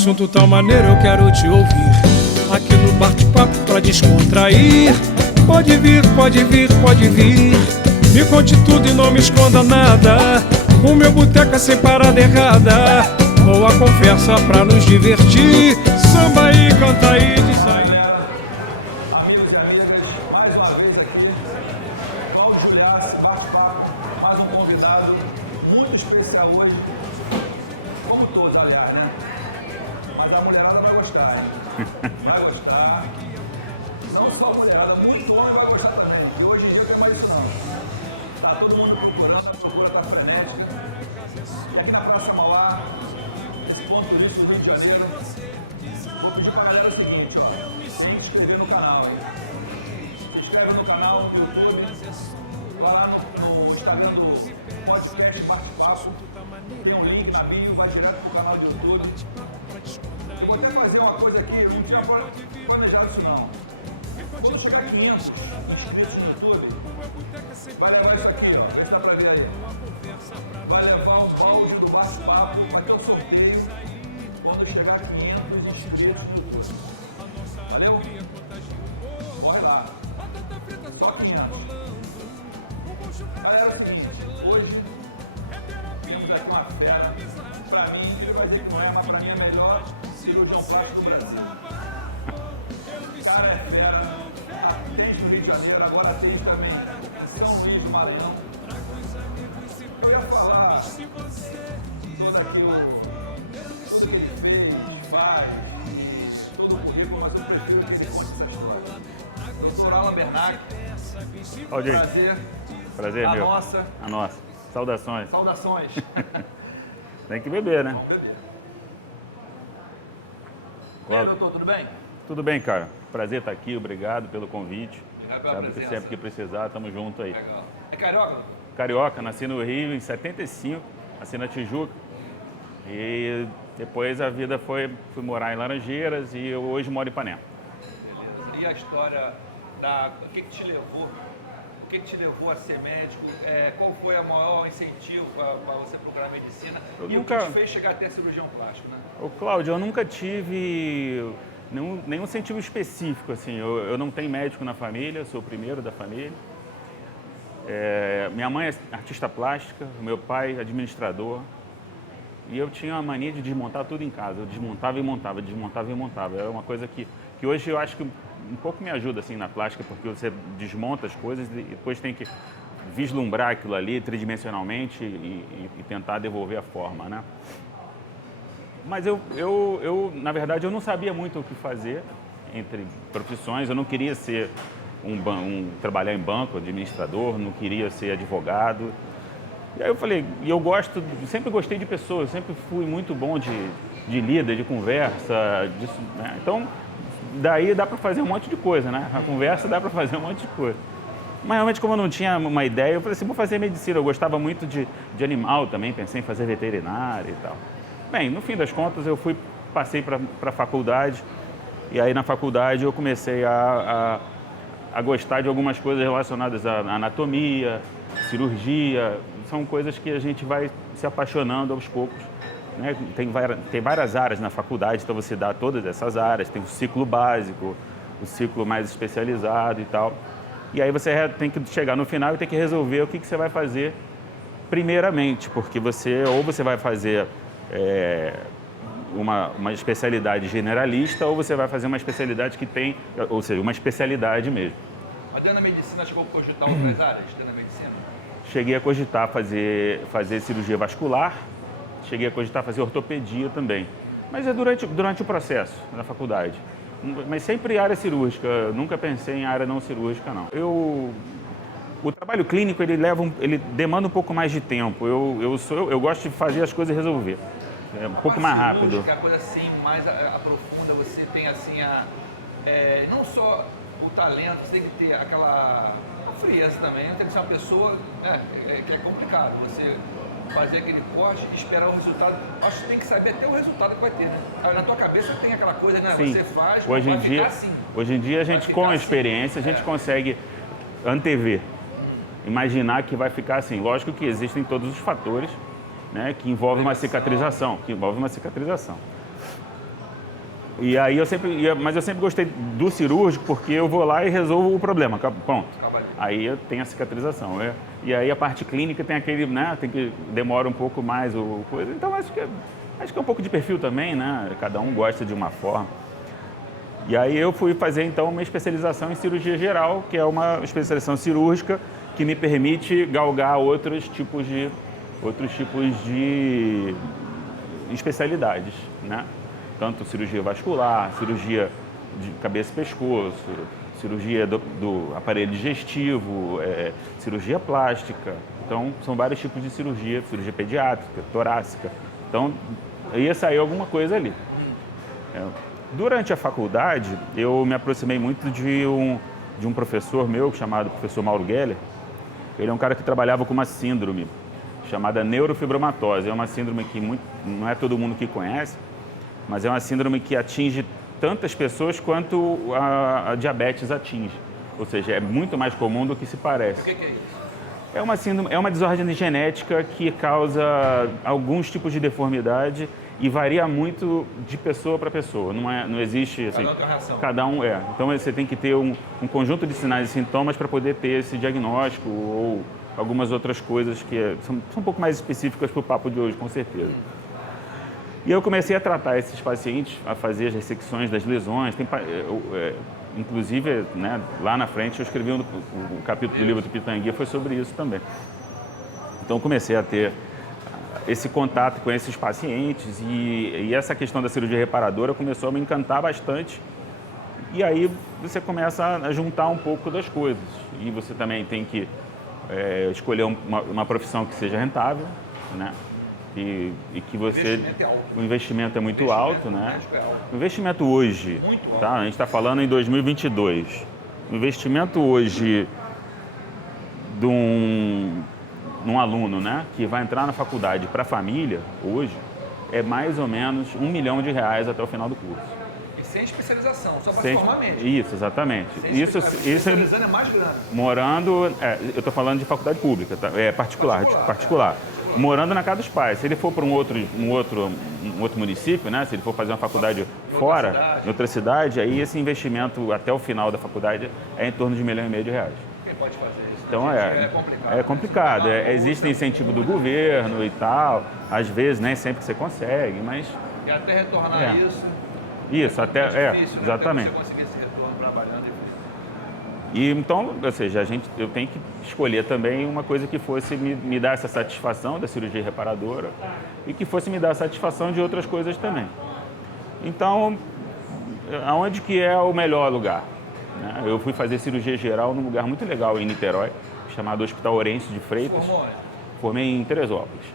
assunto tão maneiro, eu quero te ouvir. Aqui no bate-papo pra descontrair. Pode vir, pode vir, pode vir. Me conte tudo e não me esconda nada. O meu boteco é sem parada errada. Boa conversa pra nos divertir. Samba aí, canta aí, diz aí. Amigos e amigas, mais uma vez aqui, Cláudio Juliás, bate-papo, mais um convidado muito especial hoje, como todos, aliás, né? Mas a mulherada vai gostar, vai gostar. Não só a mulherada, muito homem vai gostar também, porque hoje em dia não é mais isso não. Tá todo mundo procurando, a procura tá frenética. E aqui na Praça Mauá, esse ponto turístico do Rio de Janeiro, vou pedir pra galera o seguinte, ó, se inscrever no canal. Se inscreve no canal, no YouTube, vai lá no Instagram do podcast Bate-Papo, tem um link na bio, vai direto pro canal do YouTube. Eu vou até fazer uma coisa aqui, eu não tinha planejado isso não. Quando chegar a 500 inscritos no YouTube, vai levar isso aqui, ó, que dá pra ver aí. Vai levar o Paulo do Bate-Papo, vai ter um sorteio. Quando chegar a 500 inscritos, valeu? Bora lá. Só 500. Galera, é o seguinte, hoje temos aqui uma fera. Pra mim, vai dizer que não é, mas pra mim é melhor cirurgião plástico do Brasil. O cara é fera, atende no Rio de Janeiro, agora atende também São Luís do Maranhão. Eu ia falar todo aqui tudo que ele fez, faz, todo o currículo, mas eu prefiro que ele conte essa história. Doutor Alan Bernag, prazer. Prazer, a meu. A nossa. Saudações. Saudações. Tem que beber, né? Vamos beber. E aí, doutor, tudo bem? Tudo bem, cara. Prazer estar aqui, obrigado pelo convite. Obrigado pela Sabe que presença. sempre que precisar, tamo junto aí. Legal. É carioca? Carioca, nasci no Rio em 75, nasci na Tijuca. E depois a vida fui morar em Laranjeiras e eu hoje moro em Ipanema. Beleza. E a história o que te levou? O que te levou a ser médico? Qual foi o maior incentivo para você procurar medicina? O que te fez chegar até cirurgião plástico, né? Ô, Cláudio, eu nunca tive nenhum incentivo específico, assim. Eu não tenho médico na família, sou o primeiro da família. Minha mãe é artista plástica, meu pai é administrador. E eu tinha a mania de desmontar tudo em casa. Eu desmontava e montava, desmontava e montava. Era uma coisa que hoje eu acho que um pouco me ajuda assim na plástica, porque você desmonta as coisas e depois tem que vislumbrar aquilo ali tridimensionalmente e tentar devolver a forma, né? Mas na verdade, eu não sabia muito o que fazer entre profissões. Eu não queria ser trabalhar em banco, administrador, não queria ser advogado. E aí eu falei, sempre gostei de pessoas, sempre fui muito bom de líder, de conversa, disso, né? Então, daí dá para fazer um monte de coisa, né? A conversa dá para fazer um monte de coisa. Mas realmente, como eu não tinha uma ideia, eu falei assim, vou fazer medicina. Eu gostava muito de animal também, pensei em fazer veterinária e tal. Bem, no fim das contas, passei para a faculdade. E aí, na faculdade, eu comecei a gostar de algumas coisas relacionadas à anatomia, cirurgia. São coisas que a gente vai se apaixonando aos poucos, né? Tem várias áreas na faculdade, então você dá todas essas áreas. Tem o ciclo básico, o ciclo mais especializado e tal. E aí você tem que chegar no final e tem que resolver o que você vai fazer primeiramente, porque você vai fazer uma especialidade generalista ou você vai fazer uma especialidade ou seja, uma especialidade mesmo. Mas dentro da medicina, chegou a cogitar outras áreas dentro da medicina? Cheguei a cogitar fazer cirurgia vascular, cheguei a cogitar fazer ortopedia também. Mas é durante o processo na faculdade. Mas sempre área cirúrgica, nunca pensei em área não cirúrgica, não. O trabalho clínico, ele demanda um pouco mais de tempo. Eu gosto de fazer as coisas e resolver. É um pouco mais rápido. A coisa assim, mais aprofunda, você tem assim, não só o talento, você tem que ter aquela frieza também, tem que ser uma pessoa que é complicado. Você fazer aquele corte e esperar o resultado. Acho que tem que saber até o resultado que vai ter, né? Aí na tua cabeça tem aquela coisa, né? Sim. Você faz, hoje vai em dia, ficar assim. Hoje em dia, a gente, com a experiência, a gente consegue antever, imaginar que vai ficar assim. Lógico que existem todos os fatores, né, que envolvem uma cicatrização, E aí mas eu sempre gostei do cirúrgico porque eu vou lá e resolvo o problema, ponto. Aí eu tenho a cicatrização, né? E aí a parte clínica tem aquele, né, demora um pouco mais o coisa. Então acho que é um pouco de perfil também, né? Cada um gosta de uma forma. E aí eu fui fazer então uma especialização em cirurgia geral, que é uma especialização cirúrgica que me permite galgar outros tipos de especialidades, né? Tanto cirurgia vascular, cirurgia de cabeça e pescoço, cirurgia do aparelho digestivo, cirurgia plástica. Então, são vários tipos de cirurgia pediátrica, torácica. Então, ia sair alguma coisa ali. Durante a faculdade, eu me aproximei muito de um professor meu, chamado professor Mauro Geller. Ele é um cara que trabalhava com uma síndrome chamada neurofibromatose. É uma síndrome que não é todo mundo que conhece, mas é uma síndrome que atinge tantas pessoas quanto a diabetes atinge. Ou seja, é muito mais comum do que se parece. O que é isso? É uma desordem genética que causa alguns tipos de deformidade e varia muito de pessoa para pessoa. Não existe assim. Cada um tem uma reação. Cada um é. Então você tem que ter um conjunto de sinais e sintomas para poder ter esse diagnóstico ou algumas outras coisas que são um pouco mais específicas para o papo de hoje, com certeza. E eu comecei a tratar esses pacientes, a fazer as ressecções das lesões. Inclusive, né, lá na frente, eu escrevi o capítulo do livro do Pitangui, foi sobre isso também. Então, eu comecei a ter esse contato com esses pacientes e essa questão da cirurgia reparadora começou a me encantar bastante. E aí, você começa a juntar um pouco das coisas. E você também tem que escolher uma profissão que seja rentável, né? E que o investimento é muito alto, né? O investimento hoje, tá? A gente está falando em 2022. O investimento hoje de um aluno, né, que vai entrar na faculdade para a família, hoje, é mais ou menos R$1 milhão até o final do curso. E sem especialização, só para se formar mesmo. Isso, exatamente. Isso especializando é mais grande. Morando, eu estou falando de faculdade pública, tá? Particular. Morando na casa dos pais. Se ele for para um outro município, né? Se ele for fazer uma faculdade fora, em outra cidade, aí esse investimento até o final da faculdade é em torno de R$1,5 milhão. Quem pode fazer isso? Então complicado. É complicado. Existe incentivo do governo e tal. Às vezes nem sempre você consegue, mas E até retornar isso. Isso, até difícil, né? exatamente. Até você conseguir esse retorno trabalhando. E então, ou seja, eu tenho que escolher também uma coisa que fosse me dar essa satisfação da cirurgia reparadora e que fosse me dar a satisfação de outras coisas também. Então, aonde que é o melhor lugar? Né? Eu fui fazer cirurgia geral num lugar muito legal em Niterói, chamado Hospital Orense de Freitas. Formei em Teresópolis.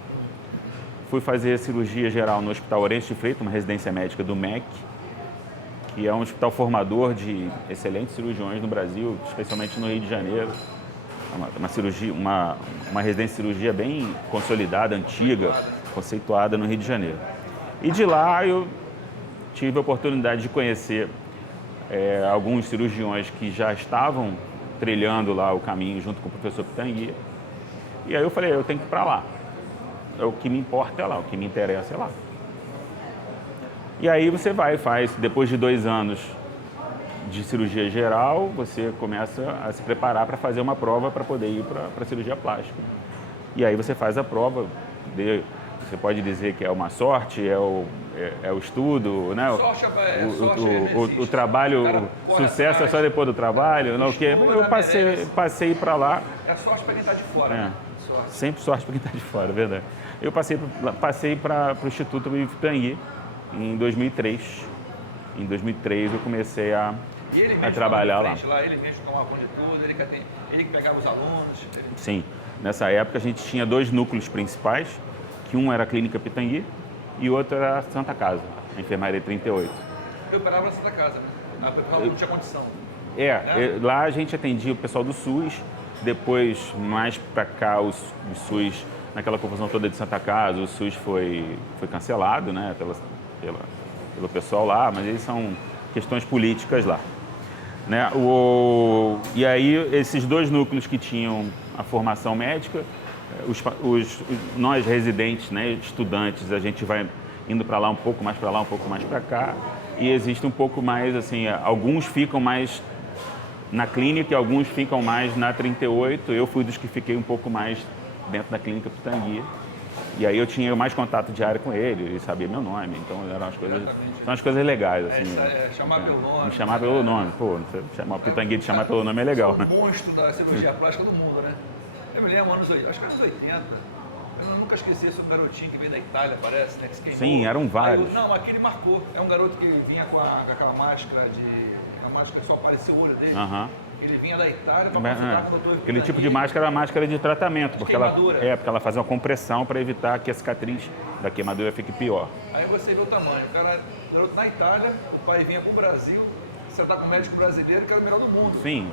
Fui fazer cirurgia geral no Hospital Orense de Freitas, uma residência médica do MEC, que é um hospital formador de excelentes cirurgiões no Brasil, especialmente no Rio de Janeiro. Uma residência de cirurgia bem consolidada, antiga, conceituada no Rio de Janeiro. E de lá eu tive a oportunidade de conhecer alguns cirurgiões que já estavam trilhando lá o caminho junto com o professor Pitangui. E aí eu falei, eu tenho que ir para lá. O que me importa é lá, o que me interessa é lá. E aí você vai e faz, depois de 2 anos de cirurgia geral, você começa a se preparar para fazer uma prova para poder ir para a cirurgia plástica. E aí você faz a prova, você pode dizer que é uma sorte, é o estudo, né? O trabalho, o sucesso é só depois do trabalho, não o quê? Eu passei para lá. É sorte para quem está de fora, né? Sempre sorte para quem está de fora, é verdade. Eu passei para o Instituto Pitangui em 2003. Em 2003 eu comecei a trabalhar lá. Ele mesmo tomava conta de tudo, ele que pegava os alunos. Sim, nessa época a gente tinha 2 núcleos principais, que um era a Clínica Pitangui e o outro era a Santa Casa, a Enfermaria 38. Eu operava na Santa Casa, né? Não tinha condição. Lá a gente atendia o pessoal do SUS, depois mais para cá o SUS, naquela confusão toda de Santa Casa, o SUS foi cancelado, né, pelo pessoal lá, mas eles são questões políticas lá. Né? E aí, esses 2 núcleos que tinham a formação médica, nós residentes, né, estudantes, a gente vai indo para lá um pouco mais para lá, um pouco mais para cá. E existe um pouco mais, assim, alguns ficam mais na clínica e alguns ficam mais na 38. Eu fui dos que fiquei um pouco mais dentro da clínica Pitangui. E aí eu tinha mais contato diário com ele, ele sabia meu nome, então eram as coisas, são as coisas legais, assim. Chamar pelo nome. Me chamar pelo nome, pô, você chamar o Pitangui de chamar pelo nome é legal, né? O monstro da cirurgia plástica do mundo, né? Eu me lembro, acho que anos 80, eu nunca esqueci esse garotinho que veio da Itália, parece, né? Que se queimou. Sim, eram vários. Não, aquele marcou. É um garoto que vinha com aquela máscara a máscara que só aparecia o olho dele. Ele vinha da Itália para consultar com o doutor. Aquele tipo de máscara era a máscara de tratamento, porque ela faz uma compressão para evitar que a cicatriz da queimadura fique pior. Aí você vê o tamanho. O cara na Itália, o pai vinha para o Brasil, você está com um médico brasileiro que era o melhor do mundo. Sim,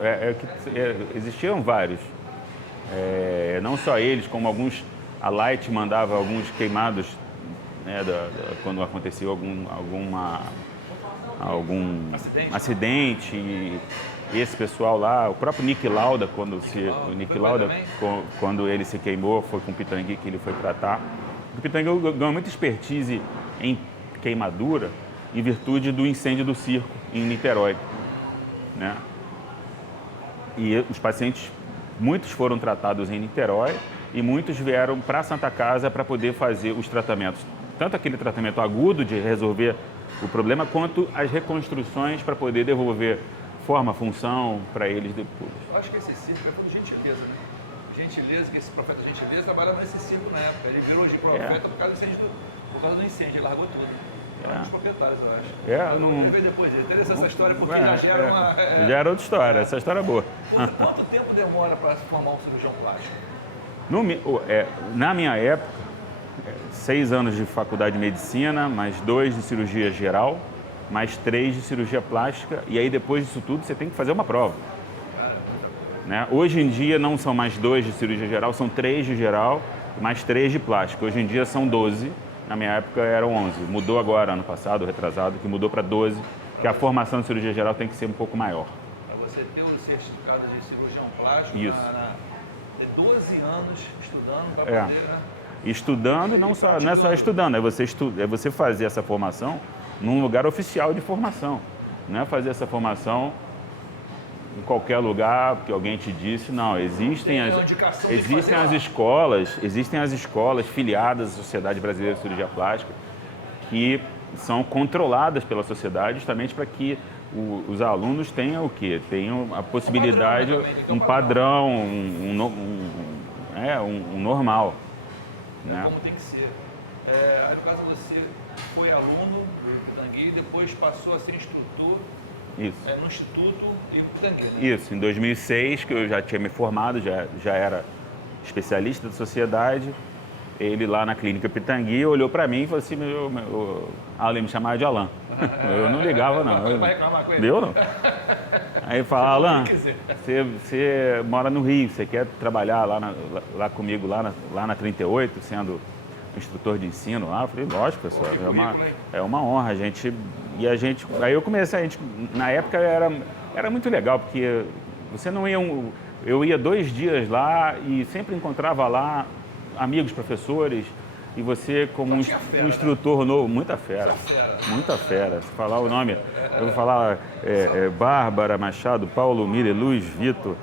existiam vários. Não só eles, como alguns, a Light mandava alguns queimados, né, quando acontecia algum acidente. E esse pessoal lá, o próprio Nick Lauda, quando ele se queimou, foi com o Pitangui que ele foi tratar. O Pitangui ganhou muita expertise em queimadura em virtude do incêndio do circo em Niterói, né? E os pacientes, muitos foram tratados em Niterói e muitos vieram para a Santa Casa para poder fazer os tratamentos, tanto aquele tratamento agudo de resolver o problema, quanto as reconstruções para poder devolver forma, função para eles depois. Eu acho que esse circo é todo gentileza, né? Gentileza, que esse profeta Gentileza trabalhava nesse circo na época. Ele virou de profeta por causa do incêndio, ele largou tudo. Era um dos proprietários, eu acho. Eu não... ver depois dele. Interessante essa história, porque já era uma... Já era outra história, essa história é boa. Quanto tempo demora para se formar um cirurgião plástico? Na minha época, 6 anos de faculdade de medicina, mais 2 de cirurgia geral, mais 3 de cirurgia plástica, e aí depois disso tudo você tem que fazer uma prova. Né? Hoje em dia não são mais 2 de cirurgia geral, são 3 de geral, mais 3 de plástica. Hoje em dia são 12, na minha época eram 11. Mudou agora, ano passado, retrasado, que mudou para 12, que a formação de cirurgia geral tem que ser um pouco maior. Para você ter o certificado de cirurgião plástico, ter 12 anos estudando para poder... Estudando, não é só estudando, é você fazer essa formação num lugar oficial de formação. Não é fazer essa formação em qualquer lugar que alguém te disse, não. Existem as escolas filiadas à Sociedade Brasileira de Cirurgia Plástica que são controladas pela sociedade justamente para que os alunos tenham o quê? Tenham a possibilidade, um padrão, um normal. Né? Como tem que ser. No caso, você foi aluno do Pitangui e depois passou a ser instrutor no Instituto e Pitangui, né? Isso, em 2006, que eu já tinha me formado, já era especialista da sociedade. Ele lá na clínica Pitangui olhou para mim e falou assim, ele me chamava de Alain. Eu não ligava, não. Vai reclamar com ele? Deu, não. Aí ele falou, Alain, você mora no Rio, você quer trabalhar lá comigo, lá na 38, sendo instrutor de ensino lá? Eu falei, lógico, pessoal, é uma honra. Aí eu comecei, na época era muito legal, porque você não ia... Eu ia 2 dias lá e sempre encontrava lá amigos, professores, e você como um instrutor novo, muita fera. Se falar o nome, eu vou falar Bárbara Machado, Paulo Miller, Luiz Vitor,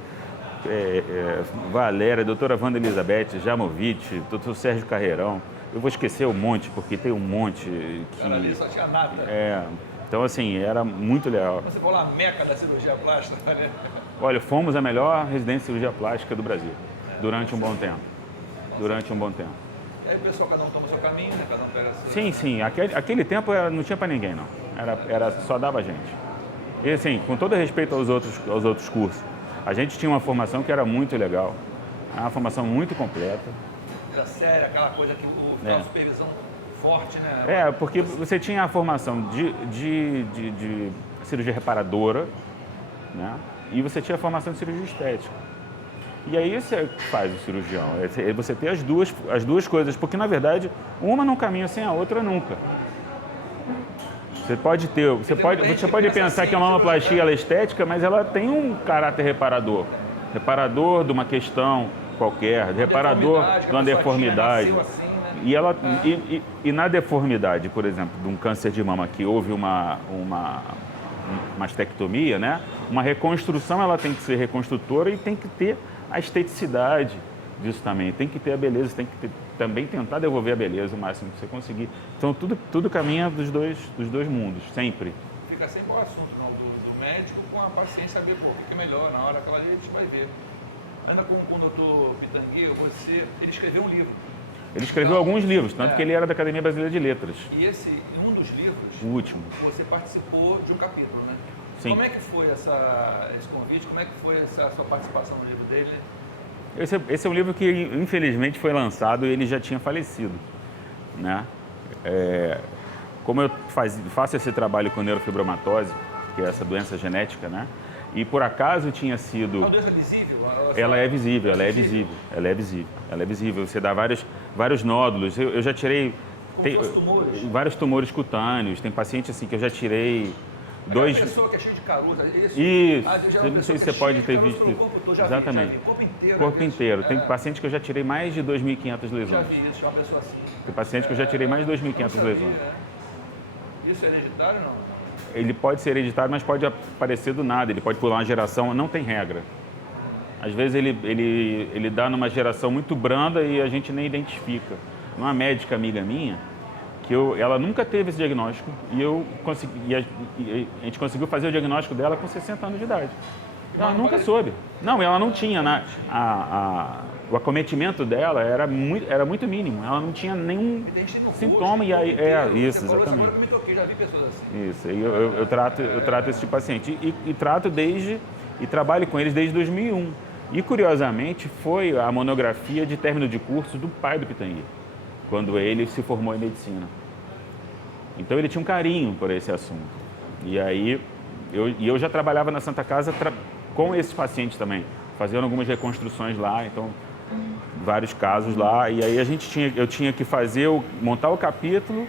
Valéria, doutora Wanda Elizabeth, Jamovic, doutor Sérgio Carreirão. Eu vou esquecer um monte, porque tem um monte que... Cara, ali só tinha nada. Então, assim, era muito legal. Você falou a meca da cirurgia plástica, né? Olha, fomos a melhor residência de cirurgia plástica do Brasil, durante um bom tempo. E aí o pessoal, cada um toma o seu caminho, né? Cada um pega a sua... Sim. Aquele tempo não tinha para ninguém, não. Só dava gente. E assim, com todo respeito aos outros cursos, a gente tinha uma formação que era muito legal. Uma formação muito completa. Era séria, aquela coisa que a supervisão forte, né? Porque você tinha a formação de cirurgia reparadora, né? E você tinha a formação de cirurgia estética. E aí você faz o cirurgião, você ter as duas coisas, porque na verdade uma não caminha sem a outra nunca. Você pode pensar que a mamoplastia ela é estética, mas ela tem um caráter reparador de uma questão qualquer, reparador de uma deformidade. E na deformidade, por exemplo, de um câncer de mama que houve uma mastectomia, né? Uma reconstrução, ela tem que ser reconstrutora e tem que ter a esteticidade disso também. Tem que ter a beleza, tem que também tentar devolver a beleza o máximo que você conseguir. Então tudo caminha dos dois mundos, sempre. Fica sempre o assunto não, do médico com a paciente saber pô, o que é melhor, na hora que ela a gente vai ver. Ainda com o doutor Pitangui, ele escreveu um livro. Ele escreveu alguns livros, tanto que ele era da Academia Brasileira de Letras. E um dos livros, o último, você participou de um capítulo, né? Sim. Como é que foi esse convite? Como é que foi essa sua participação no livro dele? Esse é um livro que, infelizmente, foi lançado e ele já tinha falecido, né? Como eu faço esse trabalho com neurofibromatose, que é essa doença genética, né? E por acaso tinha sido... É uma doença visível? Ela é visível, ela é visível, ela é visível, ela é visível. Você dá vários nódulos. Eu já tirei tumores. Vários tumores cutâneos. Tem paciente assim que eu já tirei dois. Uma pessoa que é cheia de caroço, isso. Eu não sei se você pode ter visto. Exatamente. Corpo inteiro. Tem paciente que eu já tirei mais de 2.500 lesões. Já vi isso, uma pessoa assim. Tem paciente que eu já tirei mais de 2.500 lesões. Isso é hereditário ou não? Ele pode ser hereditário, mas pode aparecer do nada. Ele pode pular uma geração, não tem regra. Às vezes ele dá numa geração muito branda e a gente nem identifica. Uma médica amiga minha, ela nunca teve esse diagnóstico e a gente conseguiu fazer o diagnóstico dela com 60 anos de idade. Ela nunca soube. Não, ela não tinha. O acometimento dela era muito mínimo. Ela não tinha nenhum sintoma. E aí, isso, exatamente. Agora que me toquei, já vi pessoas assim. Isso, eu trato esse tipo de paciente. E trato e trabalho com eles desde 2001. E, curiosamente, foi a monografia de término de curso do pai do Pitangui, quando ele se formou em medicina. Então, ele tinha um carinho por esse assunto. E aí, eu já trabalhava na Santa Casa com esses pacientes também, fazendo algumas reconstruções lá, então, vários casos lá. E aí, eu tinha que montar o capítulo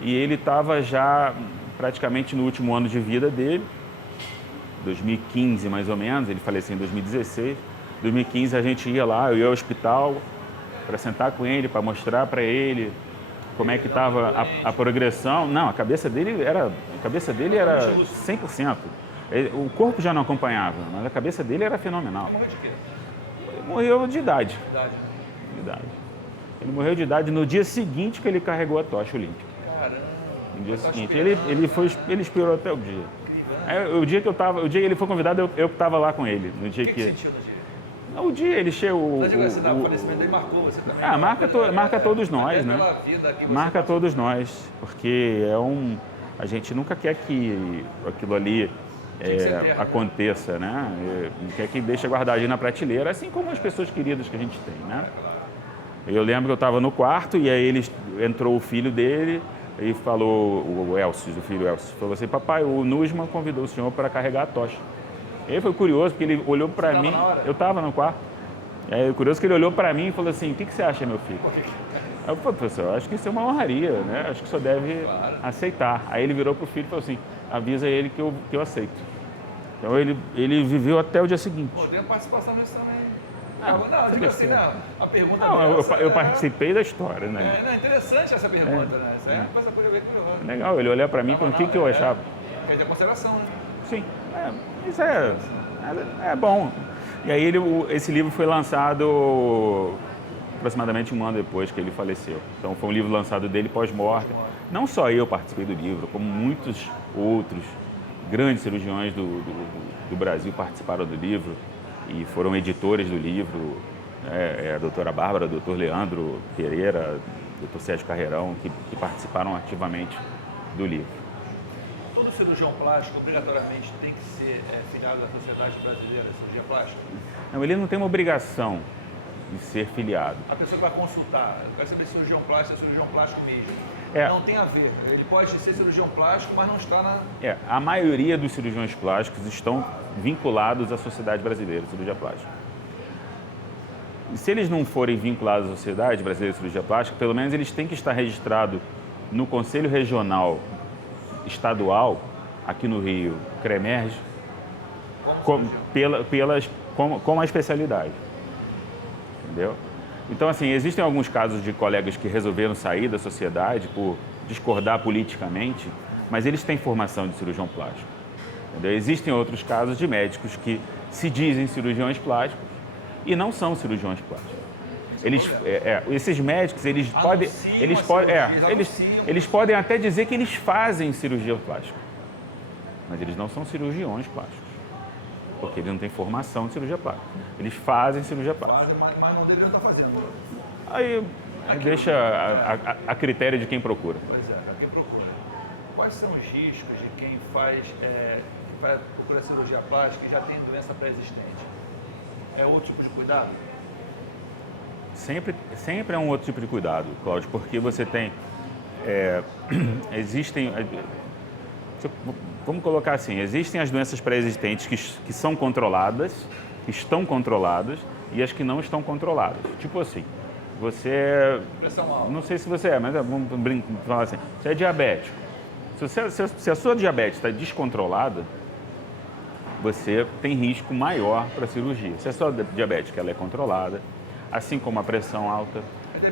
e ele estava já praticamente no último ano de vida dele, 2015 mais ou menos, ele faleceu em 2016. 2015 a gente ia lá, eu ia ao hospital para sentar com ele, para mostrar para ele como é que estava a progressão. Não, a cabeça dele era 100%. O corpo já não acompanhava, mas a cabeça dele era fenomenal. Morreu de quê? Morreu de idade. Ele morreu de idade no dia seguinte que ele carregou a tocha olímpica. Caramba. No dia seguinte. Ele esperou até o dia. O dia que ele foi convidado, eu estava lá com ele. No dia o que você sentiu no dia? O dia ele chegou. O falecimento dele marcou você também. Marca todos nós, né? Marca passou. todos nós, porque a gente nunca quer que aquilo ali aconteça, né? Não quer que deixe guardadinho na prateleira, assim como as pessoas queridas que a gente tem, né? Eu lembro que eu estava no quarto e aí entrou o filho dele e falou, o filho Elcio, falou assim: papai, o Nusman convidou o senhor para carregar a tocha. Ele foi curioso, porque ele olhou para mim, eu estava no quarto, é curioso que ele olhou para mim e falou assim: o que você acha, meu filho? Aí eu falei: professor, acho que isso é uma honraria, né? Acho que o senhor deve aceitar. Aí ele virou para o filho e falou assim: avisa ele que eu aceito. Então ele viveu até o dia seguinte. Pô, tem participação nisso também. Digo assim, a pergunta eu participei da história, né? É interessante essa pergunta, né? Essa é uma coisa curiosa. Legal, ele olhar para mim e falou: o que eu achava? Quer ter consideração, né? Sim, isso é bom. E aí esse livro foi lançado aproximadamente um ano depois que ele faleceu. Então foi um livro lançado dele pós-morte. Não só eu participei do livro, como muitos outros grandes cirurgiões do Brasil participaram do livro e foram editores do livro. A doutora Bárbara, o doutor Leandro Pereira, o doutor Sérgio Carreirão, que participaram ativamente do livro. Todo cirurgião plástico obrigatoriamente tem que ser filiado à Sociedade Brasileira de Cirurgia Plástica? Não, ele não tem uma obrigação de ser filiado. A pessoa que vai consultar, vai saber se cirurgião plástico é cirurgião plástico mesmo. Não tem a ver. Ele pode ser cirurgião plástico, mas não está na... A maioria dos cirurgiões plásticos estão vinculados à Sociedade Brasileira de Cirurgia Plástica. E se eles não forem vinculados à Sociedade Brasileira de Cirurgia Plástica, pelo menos eles têm que estar registrados no Conselho Regional Estadual, aqui no Rio, CREMERGE, com a especialidade. Entendeu? Então, assim, existem alguns casos de colegas que resolveram sair da sociedade por discordar politicamente, mas eles têm formação de cirurgião plástico. Entendeu? Existem outros casos de médicos que se dizem cirurgiões plásticos e não são cirurgiões plásticos. Esses médicos, eles podem até dizer que eles fazem cirurgia plástica, mas eles não são cirurgiões plásticos, porque eles não têm formação de cirurgia plástica. Eles fazem cirurgia plástica. Mas não deveriam estar fazendo. Aí deixa a critério de quem procura. Pois é, para quem procura. Quais são os riscos de quem procura cirurgia plástica e já tem doença pré-existente? É outro tipo de cuidado? Sempre é um outro tipo de cuidado, Cláudio, porque você tem... Vamos colocar assim, existem as doenças pré-existentes que são controladas, que estão controladas, e as que não estão controladas. Tipo assim, você... Pressão alta. Não sei se você mas vamos falar assim, você é diabético. Se a sua diabetes está descontrolada, você tem risco maior para a cirurgia. Se a sua diabetes ela é controlada, assim como a pressão alta,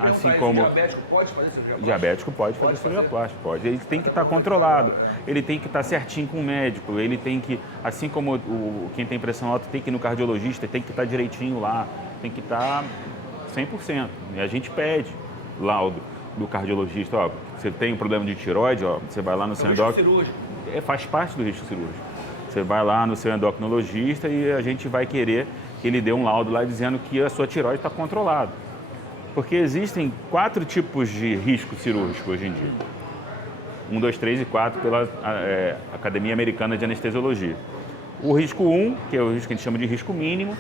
assim como... Diabético pode fazer cirurgia plástica? Diabético pode fazer cirurgia plástica, pode. Ele tem que estar controlado, ele tem que estar certinho com o médico, ele tem que, assim como quem tem pressão alta tem que ir no cardiologista, tem que estar direitinho lá, tem que estar 100%. E a gente pede laudo do cardiologista, ó, você tem um problema de tireoide, ó, você vai lá no seu endócrino... Faz parte do risco cirúrgico. Você vai lá no seu endocrinologista e a gente vai querer que ele dê um laudo lá dizendo que a sua tireoide está controlada. Porque existem 4 tipos de risco cirúrgico hoje em dia. 1, 2, 3 e 4 pela Academia Americana de Anestesiologia. O risco 1, que é o risco que a gente chama de risco mínimo,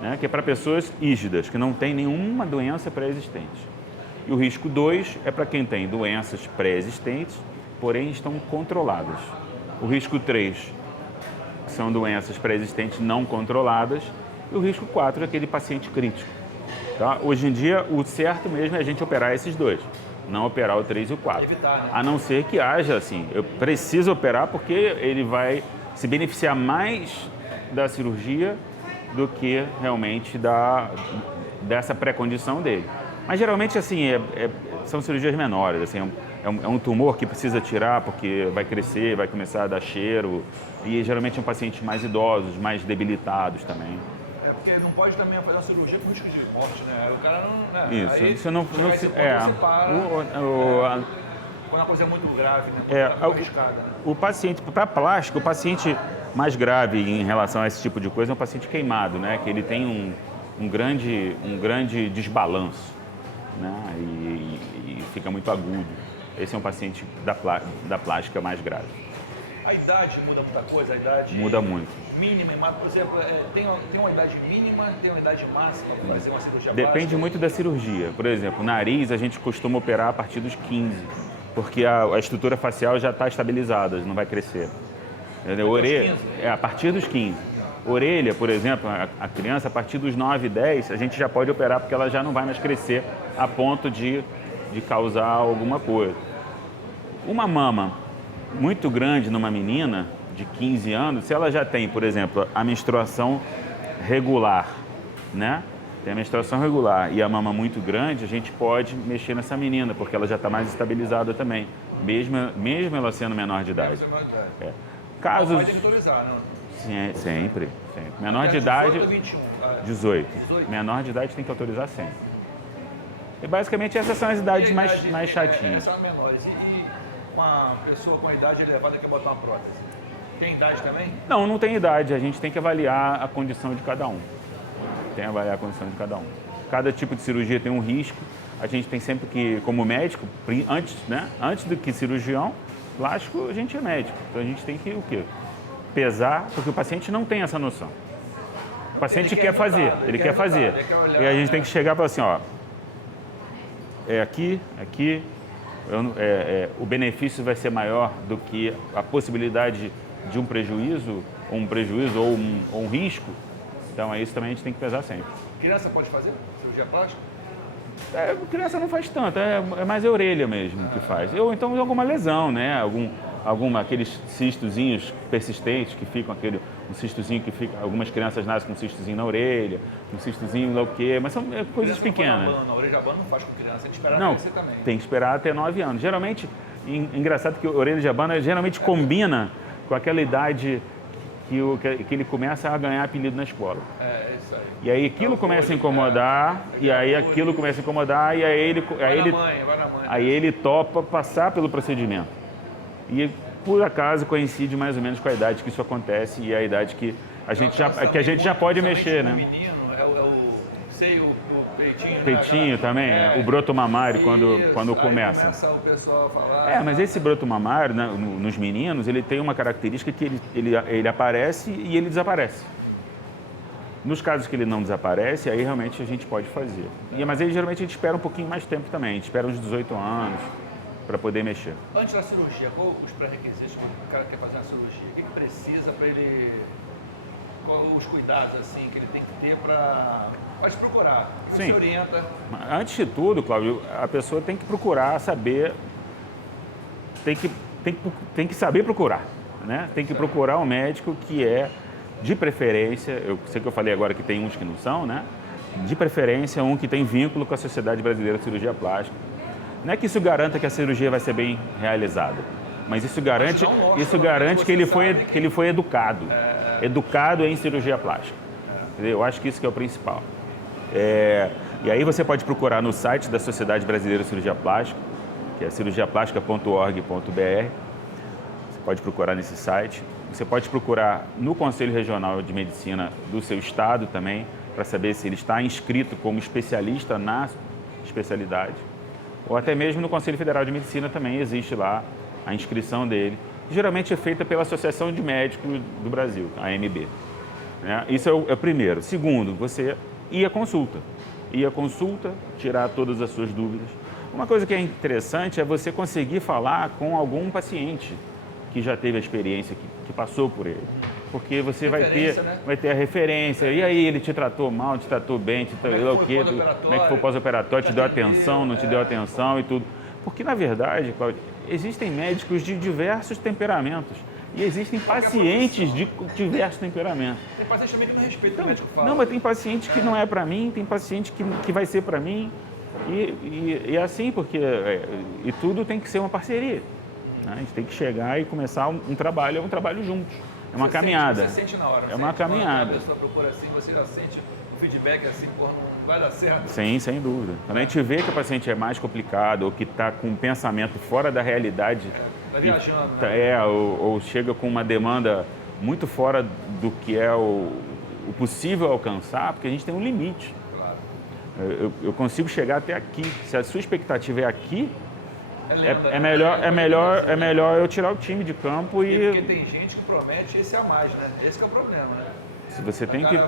né, que é para pessoas rígidas, que não têm nenhuma doença pré-existente. E o risco 2 é para quem tem doenças pré-existentes, porém estão controladas. O risco 3 são doenças pré-existentes não controladas. E o risco 4 é aquele paciente crítico. Tá? Hoje em dia, o certo mesmo é a gente operar esses dois, não operar o 3 e o 4. Evitar, né? A não ser que haja, assim, eu preciso operar porque ele vai se beneficiar mais da cirurgia do que realmente dessa pré-condição dele. Mas geralmente, assim, são cirurgias menores, assim, é um tumor que precisa tirar porque vai crescer, vai começar a dar cheiro, e geralmente são pacientes mais idosos, mais debilitados também. Porque não pode também fazer uma cirurgia com risco de morte, né? O cara não... Né? Isso, aí, você não você para... Quando a coisa é muito grave, né? Muito arriscada, né? O paciente, para plástica, o paciente mais grave em relação a esse tipo de coisa é um paciente queimado, né? Que ele tem um grande desbalanço, né? E fica muito agudo. Esse é um paciente da plástica mais grave. A idade muda muita coisa? A idade muda muito. Mínima, por exemplo, tem uma idade mínima, tem uma idade máxima para fazer uma cirurgia Depende plástica? muito da cirurgia. Por exemplo, nariz a gente costuma operar a partir dos 15, porque a estrutura facial já está estabilizada, não vai crescer. Entendeu? Orelha, a partir dos 15. Orelha, por exemplo, a criança, a partir dos 9, 10, a gente já pode operar porque ela já não vai mais crescer a ponto de causar alguma coisa. Uma mama muito grande numa menina de 15 anos, se ela já tem, por exemplo, a menstruação regular, né? Tem a menstruação regular e a mama muito grande, a gente pode mexer nessa menina, porque ela já está mais estabilizada também, mesmo ela sendo menor de idade. Casos... Vai ter que autorizar, não? Sim, sempre. Menor de idade... 18 ou 21? 18. Menor de idade tem que autorizar sempre. E basicamente essas são as idades mais chatinhas. São menores. E uma pessoa com idade elevada quer botar uma prótese? Tem idade também? Não tem idade. A gente tem que avaliar a condição de cada um. Tem que avaliar a condição de cada um. Cada tipo de cirurgia tem um risco. A gente tem sempre que, como médico, antes do que cirurgião plástico, a gente é médico. Então a gente tem que o quê? Pesar, porque o paciente não tem essa noção. O paciente quer fazer, ele quer fazer. Olhar, e a gente tem que chegar e falar assim, ó, aqui, o benefício vai ser maior do que a possibilidade de um prejuízo ou um risco. Então, isso também a gente tem que pesar sempre. Criança pode fazer cirurgia plástica? Criança não faz tanto, é mais a orelha mesmo que faz. Ou então alguma lesão, né? Aqueles cistozinhos persistentes que ficam, um cistozinho que fica, algumas crianças nascem com um cistozinho na orelha, um cistozinho lá o quê, mas são coisas pequenas. A orelha abana não faz com criança, tem que esperar Não, crescer também. tem que esperar até 9 anos. Geralmente, engraçado que a orelha de abana geralmente combina com aquela idade que ele começa a ganhar apelido na escola. É, isso aí. E aí aquilo começa a incomodar, e aí aquilo começa a incomodar, e aí ele topa passar pelo procedimento. E por acaso coincide mais ou menos com a idade que isso acontece e a idade que a gente já pode mexer, né? O menino é o seio, o peitinho. Peitinho, né? Também, o broto mamário quando começa. Começa o pessoal a falar. Mas esse broto mamário, né, nos meninos, ele tem uma característica que ele aparece e ele desaparece. Nos casos que ele não desaparece, aí realmente a gente pode fazer. Mas aí geralmente a gente espera um pouquinho mais tempo também, a gente espera uns 18 anos para poder mexer. Antes da cirurgia, qual os pré-requisitos que o cara quer fazer uma cirurgia? O que precisa para ele... Qual os cuidados assim que ele tem que ter para te procurar? Você orienta? Antes de tudo, Cláudio, a pessoa tem que procurar saber, tem que saber procurar, né? Tem que procurar um médico que é, de preferência, eu sei que eu falei agora que tem uns que não são, né? De preferência, um que tem vínculo com a Sociedade Brasileira de Cirurgia Plástica. Não é que isso garanta que a cirurgia vai ser bem realizada, mas isso garante que ele foi educado. Educado em cirurgia plástica. Eu acho que isso que é o principal. E aí você pode procurar no site da Sociedade Brasileira de Cirurgia Plástica, que é cirurgiaplástica.org.br. Você pode procurar nesse site. Você pode procurar no Conselho Regional de Medicina do seu estado também, para saber se ele está inscrito como especialista na especialidade. Ou até mesmo no Conselho Federal de Medicina também existe lá a inscrição dele. Geralmente é feita pela Associação de Médicos do Brasil, a AMB. Isso é o primeiro. Segundo, você ir à consulta. Tirar todas as suas dúvidas. Uma coisa que é interessante é você conseguir falar com algum paciente que já teve a experiência, que passou por ele. Porque você vai ter a referência. E aí, ele te tratou mal, te tratou bem, te tratou o quê? Como é que foi o pós-operatório? Te deu atenção, não te deu atenção e tudo. Porque, na verdade, Cláudio, existem médicos de diversos temperamentos e existem pacientes de diversos temperamentos. Tem paciente também que não respeita o que o médico fala. Não, mas tem paciente que não é para mim, tem paciente que vai ser para mim. E é assim, porque e tudo tem que ser uma parceria. Né? A gente tem que chegar e começar um trabalho juntos. É uma caminhada. Você sente na hora. É uma caminhada. A pessoa procura assim, você já sente o feedback assim, não vai dar certo. Sim, sem dúvida. Quando a gente vê que o paciente é mais complicado ou que está com um pensamento fora da realidade, está viajando, né? ou chega com uma demanda muito fora do que é o possível alcançar, porque a gente tem um limite. Claro. Eu consigo chegar até aqui. Se a sua expectativa é aqui, é melhor eu tirar o time de campo Porque tem gente que promete esse a mais, né? Esse que é o problema, né? Você tem que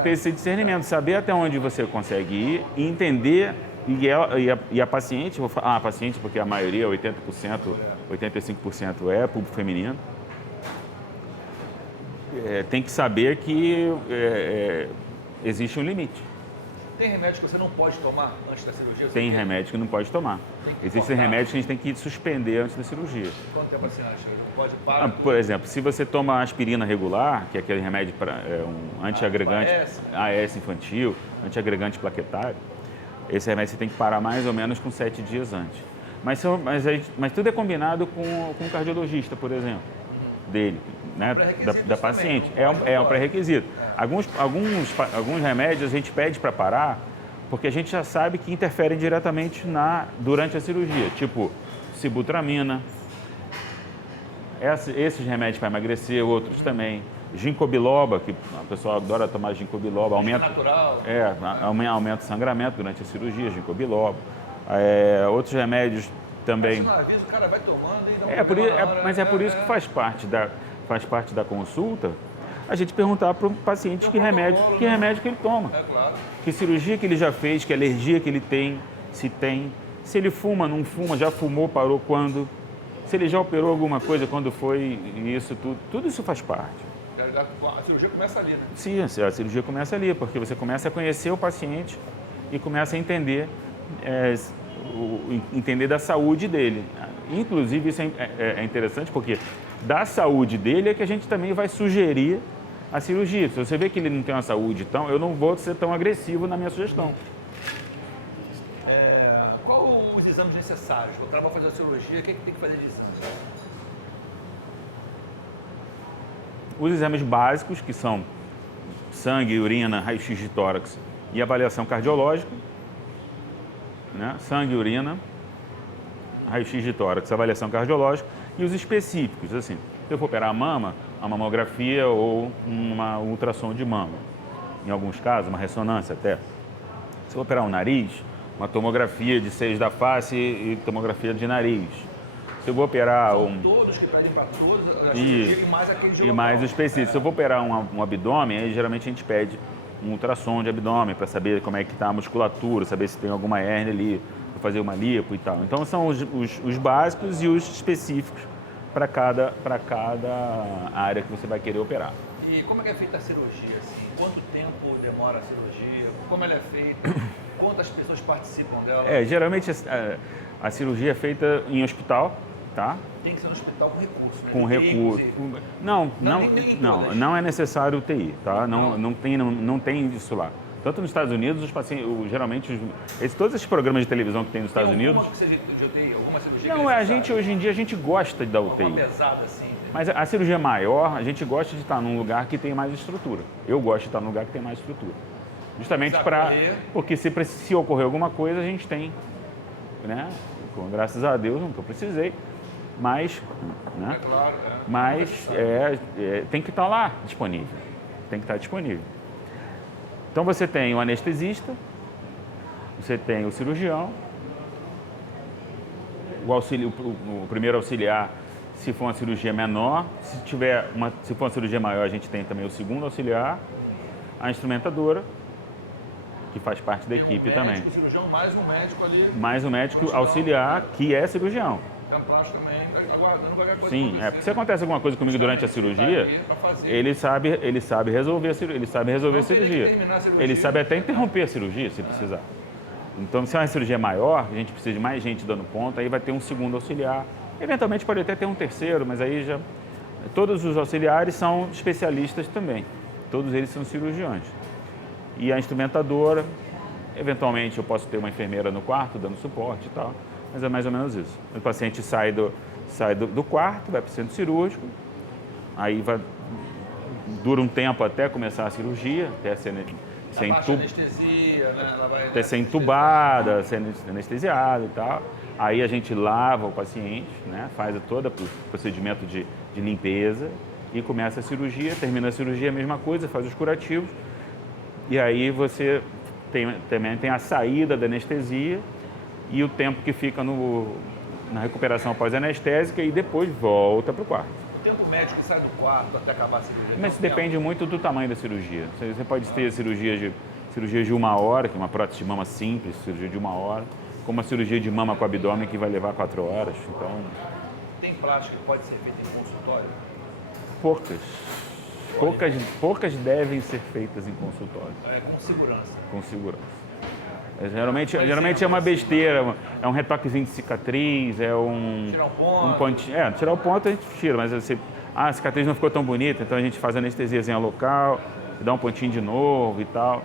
ter esse discernimento, saber até onde você consegue ir e entender, e a paciente, vou falar a paciente porque a maioria, 80%, 85% é público feminino, tem que saber que existe um limite. Tem remédio que você não pode tomar antes da cirurgia? Tem remédio que não pode tomar. Existem remédios que a gente tem que suspender antes da cirurgia. Quanto tempo assim acha? Pode parar? Por exemplo, se você toma aspirina regular, que é aquele remédio para um antiagregante, AS infantil, antiagregante plaquetário, esse remédio você tem que parar mais ou menos com 7 dias antes. Mas tudo é combinado com o cardiologista, por exemplo, dele, né, da paciente. É um pré-requisito. Alguns remédios a gente pede para parar porque a gente já sabe que interferem diretamente durante a cirurgia, tipo sibutramina, esses remédios para emagrecer, outros também. Ginkgo biloba, que a pessoa adora tomar ginkgo biloba, aumenta o sangramento durante a cirurgia, ginkgo biloba. Outros remédios também. Mas não avisa, o cara vai tomando e mas é por isso que faz parte da consulta a gente perguntar para o paciente que remédio que ele toma. Claro. Que cirurgia que ele já fez, que alergia que ele tem, se ele fuma, não fuma, já fumou, parou quando, se ele já operou alguma coisa, quando foi, isso tudo isso faz parte. A cirurgia começa ali, né? Sim, a cirurgia começa ali, porque você começa a conhecer o paciente e começa a entender da saúde dele. Inclusive, isso é interessante porque da saúde dele é que a gente também vai sugerir a cirurgia. Se você vê que ele não tem uma saúde, então eu não vou ser tão agressivo na minha sugestão. Qual os exames necessários? O cara vai fazer a cirurgia, o que tem que fazer de exame? Os exames básicos, que são sangue, urina, raio-x de tórax e avaliação cardiológica, né? Sangue, urina, raio-x de tórax, avaliação cardiológica, e os específicos, assim, se eu for operar a mama, a mamografia ou uma ultrassom de mama. Em alguns casos, uma ressonância até. Se eu for operar o nariz, uma tomografia de seios da face e tomografia de nariz. Se eu vou operar todos que pedem para todos, e mais aquele de e mais o específico. Se eu vou operar um abdômen, aí geralmente a gente pede um ultrassom de abdômen para saber como é que está a musculatura, saber se tem alguma hérnia ali, para fazer uma lipo e tal. Então são os básicos e os específicos para cada área que você vai querer operar. E como é que é feita a cirurgia? Assim? Quanto tempo demora a cirurgia? Como ela é feita? Quantas pessoas participam dela? Geralmente a cirurgia é feita em hospital, tá? Tem que ser no hospital com recurso, né? Com recurso. Não é necessário UTI, tá? Não tem isso lá. Tanto nos Estados Unidos, os pacientes, geralmente, todos esses programas de televisão que tem nos Estados Unidos... Alguma que seja de UTI? Alguma cirurgia? Não, hoje em dia a gente gosta da UTI. Uma pesada assim. Mas a cirurgia maior, a gente gosta de estar num lugar que tem mais estrutura. Eu gosto de estar num lugar que tem mais estrutura. Justamente porque se ocorrer alguma coisa, a gente tem, né? Graças a Deus, nunca precisei, mas, né? Claro, mas tem que estar lá disponível. Tem que estar disponível. Então você tem o anestesista, você tem o cirurgião, o primeiro auxiliar, se for uma cirurgia menor, se for uma cirurgia maior, a gente tem também o segundo auxiliar, a instrumentadora, que faz parte da equipe também. O cirurgião mais um médico ali. Mais um médico auxiliar, que é cirurgião. Plástico também, aguardando qualquer coisa. Sim, porque se acontece alguma coisa comigo durante a cirurgia, ele sabe resolver a cirurgia. Ele sabe até interromper a cirurgia, se precisar. Então, se é uma cirurgia maior, a gente precisa de mais gente dando ponta, aí vai ter um segundo auxiliar. Eventualmente pode até ter um terceiro, mas aí já... Todos os auxiliares são especialistas também. Todos eles são cirurgiões. E a instrumentadora, eventualmente eu posso ter uma enfermeira no quarto dando suporte e tal, mas é mais ou menos isso. O paciente sai do quarto, vai para o centro cirúrgico, aí dura um tempo até começar a cirurgia, até ser anestesia, né? Ela vai até ser entubada, ser anestesiada e tal. Aí a gente lava o paciente, né? Faz todo o procedimento de limpeza e começa a cirurgia. Termina a cirurgia, a mesma coisa, faz os curativos. E aí você também tem a saída da anestesia e o tempo que fica na recuperação pós-anestésica e depois volta para o quarto. O tempo médico que sai do quarto até acabar a cirurgia? Mas isso depende muito do tamanho da cirurgia. Você pode ter cirurgia de 1 hora, que é uma prótese de mama simples, cirurgia de 1 hora, como uma cirurgia de mama com abdômen que vai levar 4 horas. Então, tem plástica que pode ser feita em consultório? Poucas devem ser feitas em consultório. Com segurança. Com segurança. Geralmente é uma besteira, é um retoquezinho de cicatriz, tirar um ponto. Tirar o ponto a gente tira, mas a cicatriz não ficou tão bonita, então a gente faz anestesiazinha local, dá um pontinho de novo e tal.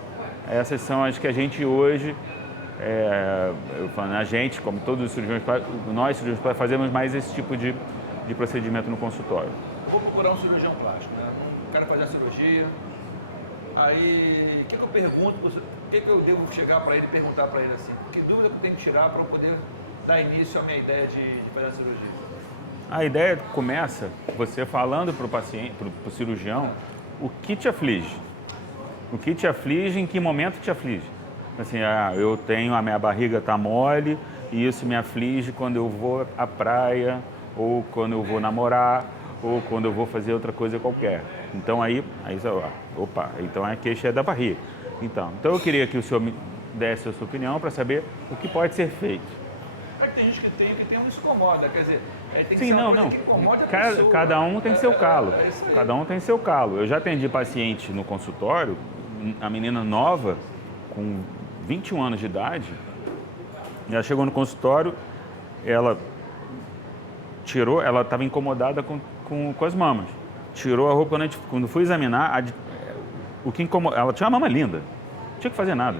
Essas são as que a gente hoje, a gente, como todos os cirurgiões, nós cirurgiões fazemos mais esse tipo de procedimento no consultório. Vou procurar um cirurgião plástico, né? Quero fazer a cirurgia. Aí, o que eu pergunto, o que eu devo chegar para ele e perguntar para ele assim? Que dúvida que eu tenho que tirar para eu poder dar início à minha ideia de fazer a cirurgia? A ideia começa você falando para o paciente, para o cirurgião, o que te aflige. O que te aflige, em que momento te aflige. Assim, a minha barriga está mole e isso me aflige quando eu vou à praia, ou quando eu vou namorar, ou quando eu vou fazer outra coisa qualquer. Então aí então a queixa é da barriga. Então eu queria que o senhor me desse a sua opinião para saber o que pode ser feito. É que tem gente que não se incomoda, quer dizer, tem que Sim, ser uma não. coisa que incomoda a pessoa. Cada um tem seu calo. Isso aí. Cada um tem seu calo. Eu já atendi paciente no consultório, a menina nova, com 21 anos de idade, ela chegou no consultório, ela estava incomodada com com as mamas. Tirou a roupa, quando fui examinar, o que ela tinha uma mama linda, não tinha que fazer nada.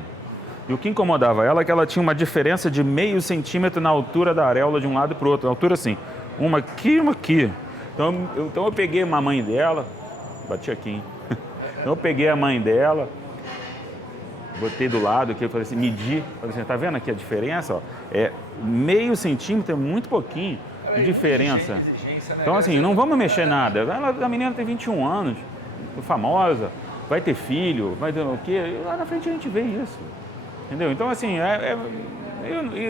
E o que incomodava ela é que ela tinha uma diferença de meio centímetro na altura da areola de um lado para o outro. Na altura assim, uma aqui e uma aqui. Então eu peguei a mãe dela, bati aqui, hein? Então eu peguei a mãe dela, botei do lado aqui, eu falei assim, medi, falei assim, tá vendo aqui a diferença? Ó? É meio centímetro, é muito pouquinho de diferença. Então assim, não vamos mexer nada. A menina tem 21 anos, famosa, vai ter filho, vai ter o quê? E lá na frente a gente vê isso. Entendeu? Então, assim,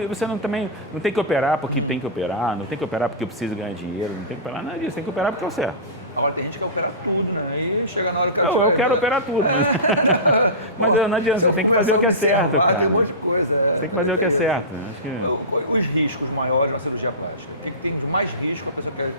você também não tem que operar porque tem que operar, não tem que operar porque eu preciso ganhar dinheiro, não tem que operar nada disso, tem que operar porque é o certo. Agora tem gente que quer operar tudo, né? E chega na hora que eu quero operar tudo, mas não adianta, você tem que fazer o que é certo, cara. Tem um monte de coisa. Você tem que fazer o que é certo. Acho que... Os riscos maiores na cirurgia plástica? O que tem de mais risco a pessoa quer?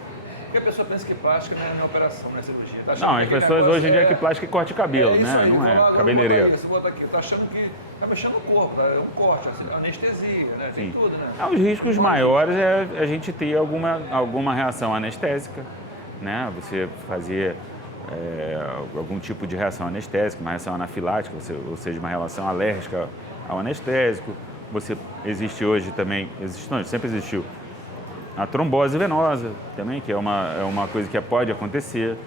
Porque a pessoa pensa que plástica não é operação, não é cirurgia. Tá não, as pessoas hoje em dia que plástica é corte de cabelo, né? Não é cabeleireiro. Bota aqui, tá achando que tá mexendo no corpo, é um corte, anestesia, né? Tem tudo, né? Os riscos maiores é a gente ter alguma reação anestésica, né? Você fazer algum tipo de reação anestésica, uma reação anafilática, ou seja, uma relação alérgica ao anestésico. Existe hoje também, sempre existiu, a trombose venosa também, que é uma coisa que pode acontecer.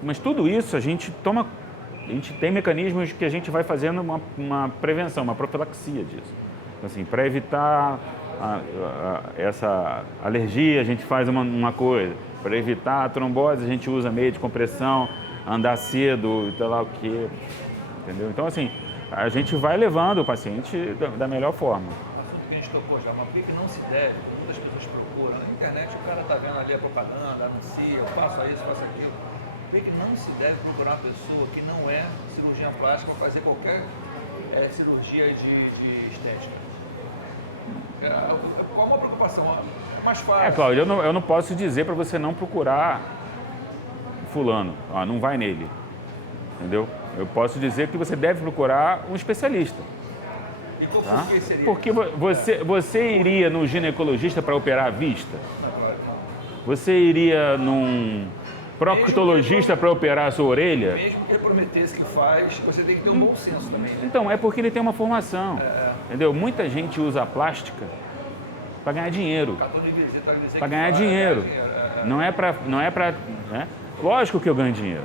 Mas tudo isso a gente tem mecanismos que a gente vai fazendo uma prevenção, uma profilaxia disso. Então, assim, para evitar essa alergia, a gente faz uma coisa. Para evitar a trombose, a gente usa meio de compressão, andar cedo, sei lá o quê. Entendeu? Então, assim, a gente vai levando o paciente da melhor forma. O assunto que a gente tocou já, mas por que não se deve? Muitas pessoas procuram. Na internet o cara está vendo ali a propaganda, anuncia, eu faço isso, faço aquilo. Por que não se deve procurar uma pessoa que não é cirurgião plástico para fazer qualquer cirurgia de estética? Qual uma preocupação? É mais fácil. Cláudio, eu não posso dizer para você não procurar fulano. Não vai nele. Entendeu? Eu posso dizer que você deve procurar um especialista. E por que seria? Porque você iria no ginecologista para operar a vista? Você iria num proctologista para operar a sua orelha? Mesmo que ele prometesse que faz, você tem que ter um bom senso também, né? Então, é porque ele tem uma formação. Entendeu? Muita gente usa a plástica para ganhar dinheiro. Para ganhar dinheiro. Não é para... Né? Lógico que eu ganho dinheiro.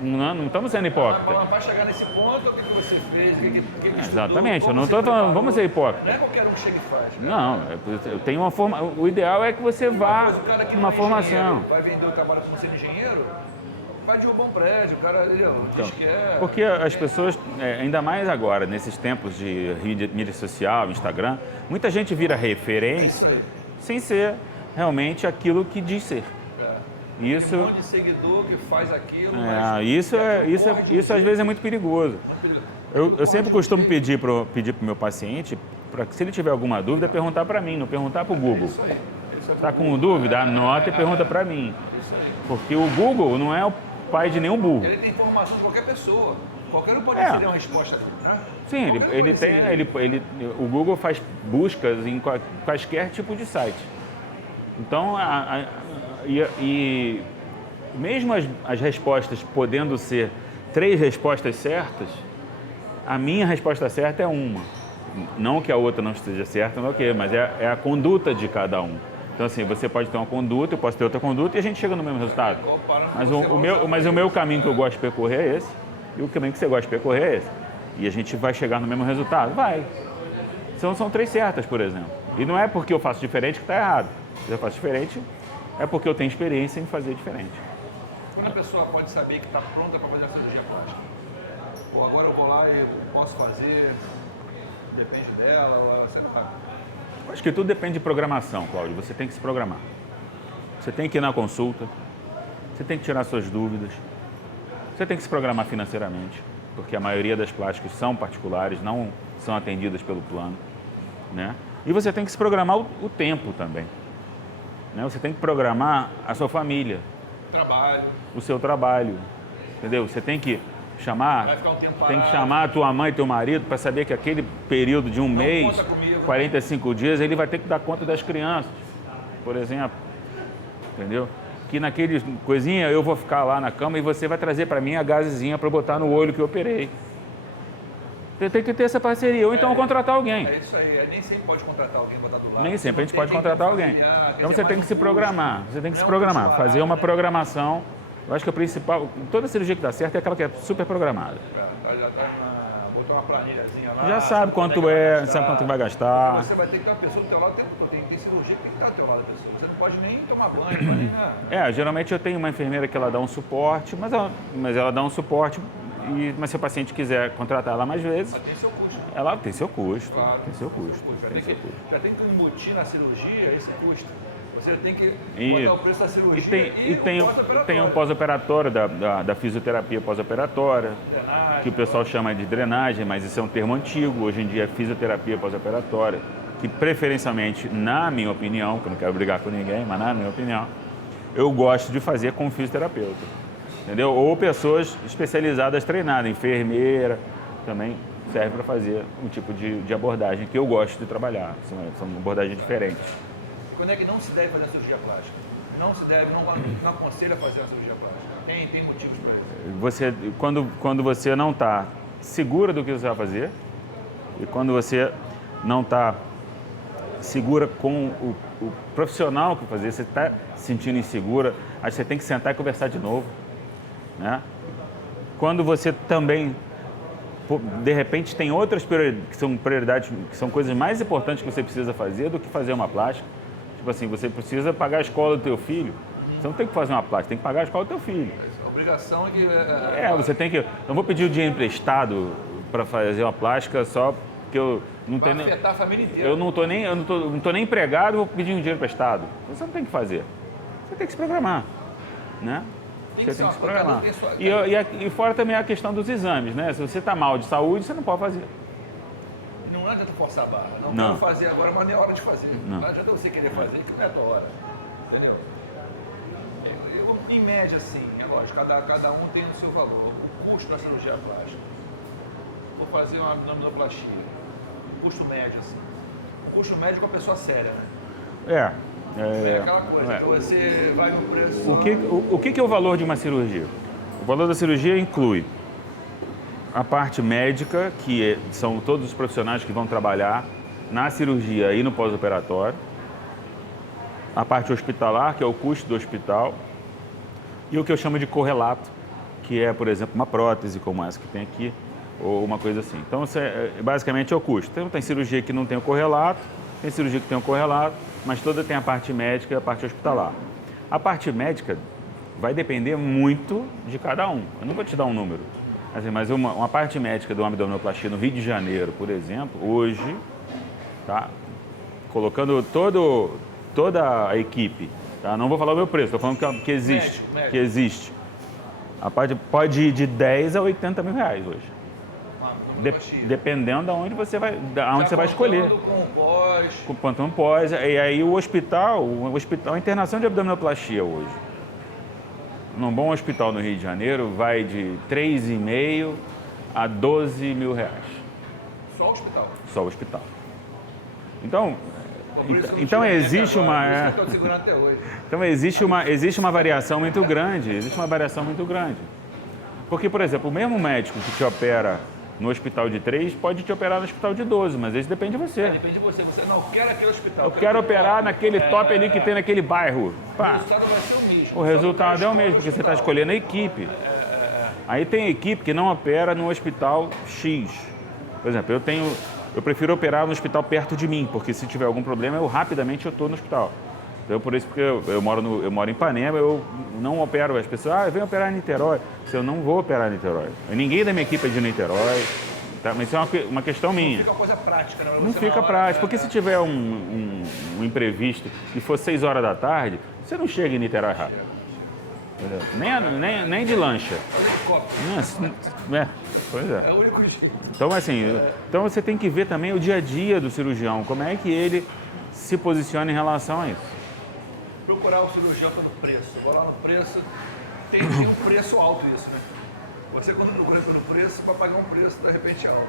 Não estamos sendo hipócritas. Mas para chegar nesse ponto, o que você fez? O que estudou? Exatamente, eu não estou falando, vamos ser hipócritas. Não é qualquer um que chega e faz. Né? Não, eu tenho uma formação. O ideal é que você vá numa formação. Vai vender o trabalho como ser engenheiro, vai derrubar um prédio, o cara diz que é... Porque as pessoas, ainda mais agora, nesses tempos de mídia social, Instagram, muita gente vira referência sem ser realmente aquilo que diz ser. Isso, tem um monte de seguidor que faz aquilo, mas... Isso às vezes é muito perigoso. Eu sempre costumo pedir para o meu paciente, para que se ele tiver alguma dúvida, perguntar para mim, não perguntar para o Google. Está com dúvida? Anota e pergunta para mim. Porque o Google não é o pai de nenhum burro. Ele tem informação de qualquer pessoa. Qualquer um pode ter uma resposta. Né? Sim, o Google faz buscas em quaisquer tipo de site. Então, e mesmo as respostas podendo ser 3 respostas certas, a minha resposta certa é uma. Não que a outra não esteja certa, mas é a conduta de cada um. Então, assim, você pode ter uma conduta, eu posso ter outra conduta e a gente chega no mesmo resultado. Mas o meu caminho que eu gosto de percorrer é esse, e o caminho que você gosta de percorrer é esse. E a gente vai chegar no mesmo resultado? Vai. São 3 certas, por exemplo. E não é porque eu faço diferente que está errado. Se eu faço diferente, é porque eu tenho experiência em fazer diferente. Quando a pessoa pode saber que está pronta para fazer a cirurgia plástica? Pô, agora eu vou lá e posso fazer, depende dela, você não sabe. Acho que tudo depende de programação, Cláudio. Você tem que se programar. Você tem que ir na consulta, você tem que tirar suas dúvidas, você tem que se programar financeiramente, porque a maioria das plásticas são particulares, não são atendidas pelo plano, né? E você tem que se programar o tempo também. Né? Você tem que programar a sua família. O seu trabalho. Entendeu? Você tem que chamar, a tua mãe e teu marido para saber que aquele período de um mês, 45 dias, ele vai ter que dar conta das crianças, por exemplo. Entendeu? que naquele coisinha eu vou ficar lá na cama e você vai trazer para mim a gazezinha para botar no olho que eu operei. Você tem que ter essa parceria, ou então contratar alguém. É isso aí, nem sempre pode contratar alguém para botar do lado. Nem sempre a gente pode contratar alguém. Então você tem que se programar, fazer uma programação. Eu acho que o principal, toda cirurgia que dá certo é aquela que é super programada. Já botou uma planilhazinha lá. Já sabe quanto é, sabe quanto vai gastar. Você vai ter que ter uma pessoa do teu lado o tempo todo. Tem cirurgia que tem que estar do teu lado da pessoa. Você não pode nem tomar banho, não pode nem nada. Geralmente eu tenho uma enfermeira que ela dá um suporte, mas ela dá um suporte, mas se o paciente quiser contratar ela mais vezes, Mas tem seu custo. ela tem seu custo. Claro, Tem seu custo. Já tem que embutir na cirurgia esse custo. Você tem que E botar o preço da cirurgia tem o pós-operatório da fisioterapia pós-operatória, drenagem, que o pessoal chama de drenagem, mas isso é um termo antigo. Hoje em dia é fisioterapia pós-operatória, que preferencialmente, na minha opinião, que eu não quero brigar com ninguém, mas na minha opinião, eu gosto de fazer com fisioterapeuta. Entendeu? Ou pessoas especializadas treinadas, enfermeira, também serve para fazer um tipo de abordagem que eu gosto de trabalhar. São abordagens diferentes. Quando é que não se deve fazer a cirurgia plástica? Não se deve, não aconselha fazer a cirurgia plástica. Tem motivos para isso. Quando você não está segura do que você vai fazer e quando você não está segura com o profissional que fazer, você está se sentindo insegura, aí você tem que sentar e conversar de novo. Né? Quando você também, de repente, tem outras prioridades, que são coisas mais importantes que você precisa fazer do que fazer uma plástica. Tipo assim, você precisa pagar a escola do teu filho. Você não tem que fazer uma plástica, tem que pagar a escola do teu filho. A obrigação é que... Você tem que... Não vou pedir o dinheiro emprestado para fazer uma plástica só porque eu não tenho... Vai afetar a família inteira. Eu não tô nem empregado, vou pedir um dinheiro emprestado. Você não tem que fazer. Você tem que se programar, né? Você tem que se programar. E fora também a questão dos exames, né? Se você está mal de saúde, você não pode fazer. Não adianta forçar a barra. Não vou fazer agora, mas nem é hora de fazer. Não adianta você querer fazer, que não é a tua hora. Entendeu? Em média, assim, é lógico, cada um tem o seu valor. O custo da cirurgia plástica. Vou fazer uma abdominoplastia. O custo médio, assim. O custo médio com a pessoa séria, né? É aquela coisa, que você vai no preço... O que é o valor de uma cirurgia? O valor da cirurgia inclui a parte médica, que são todos os profissionais que vão trabalhar na cirurgia e no pós-operatório. A parte hospitalar, que é o custo do hospital. E o que eu chamo de correlato, que é, por exemplo, uma prótese como essa que tem aqui, ou uma coisa assim. Então, basicamente é o custo. Então, tem cirurgia que não tem o correlato, tem cirurgia que tem o correlato, mas toda tem a parte médica e a parte hospitalar. A parte médica vai depender muito de cada um. Eu não vou te dar um número. Assim, mas uma parte médica de uma abdominoplastia no Rio de Janeiro, por exemplo, hoje, tá? Colocando toda a equipe, tá? Não vou falar o meu preço, estou falando que existe. Médio. Que existe. A parte pode ir de 10 a 80 mil reais hoje. Dependendo de onde você vai, você vai escolher. Com pós. E aí o hospital, a internação de abdominoplastia hoje, num bom hospital no Rio de Janeiro, vai de 3,5 a 12 mil reais. Só o hospital? Só o hospital. Então existe uma... Então existe uma variação muito grande. Porque, por exemplo, o mesmo médico que te opera no hospital de 3 pode te operar no hospital de 12, mas isso depende de você. Depende de você. Você não quer aquele hospital. Eu quero operar naquele top ali que tem naquele bairro. Pá. O resultado vai ser o mesmo. O resultado é o mesmo, porque você está escolhendo a equipe. Aí tem equipe que não opera no hospital X. Por exemplo, eu prefiro operar no hospital perto de mim, porque se tiver algum problema, rapidamente eu estou no hospital. Então, por isso, porque eu moro em Ipanema, eu não opero. As pessoas, vem operar em Niterói. Eu não vou operar em Niterói. Ninguém da minha equipe é de Niterói. Tá? Mas isso é uma questão minha. Não fica uma coisa prática, né? Não fica prático, porque se tiver um imprevisto e for 6 horas da tarde, você não chega em Niterói rápido. Nem de lancha. Pois é. É o único jeito. Então, assim, então você tem que ver também o dia a dia do cirurgião, como é que ele se posiciona em relação a isso. Procurar o cirurgião pelo preço. Vou lá no preço, tem um preço alto isso, né? Você quando procura pelo preço, vai pagar um preço de repente alto.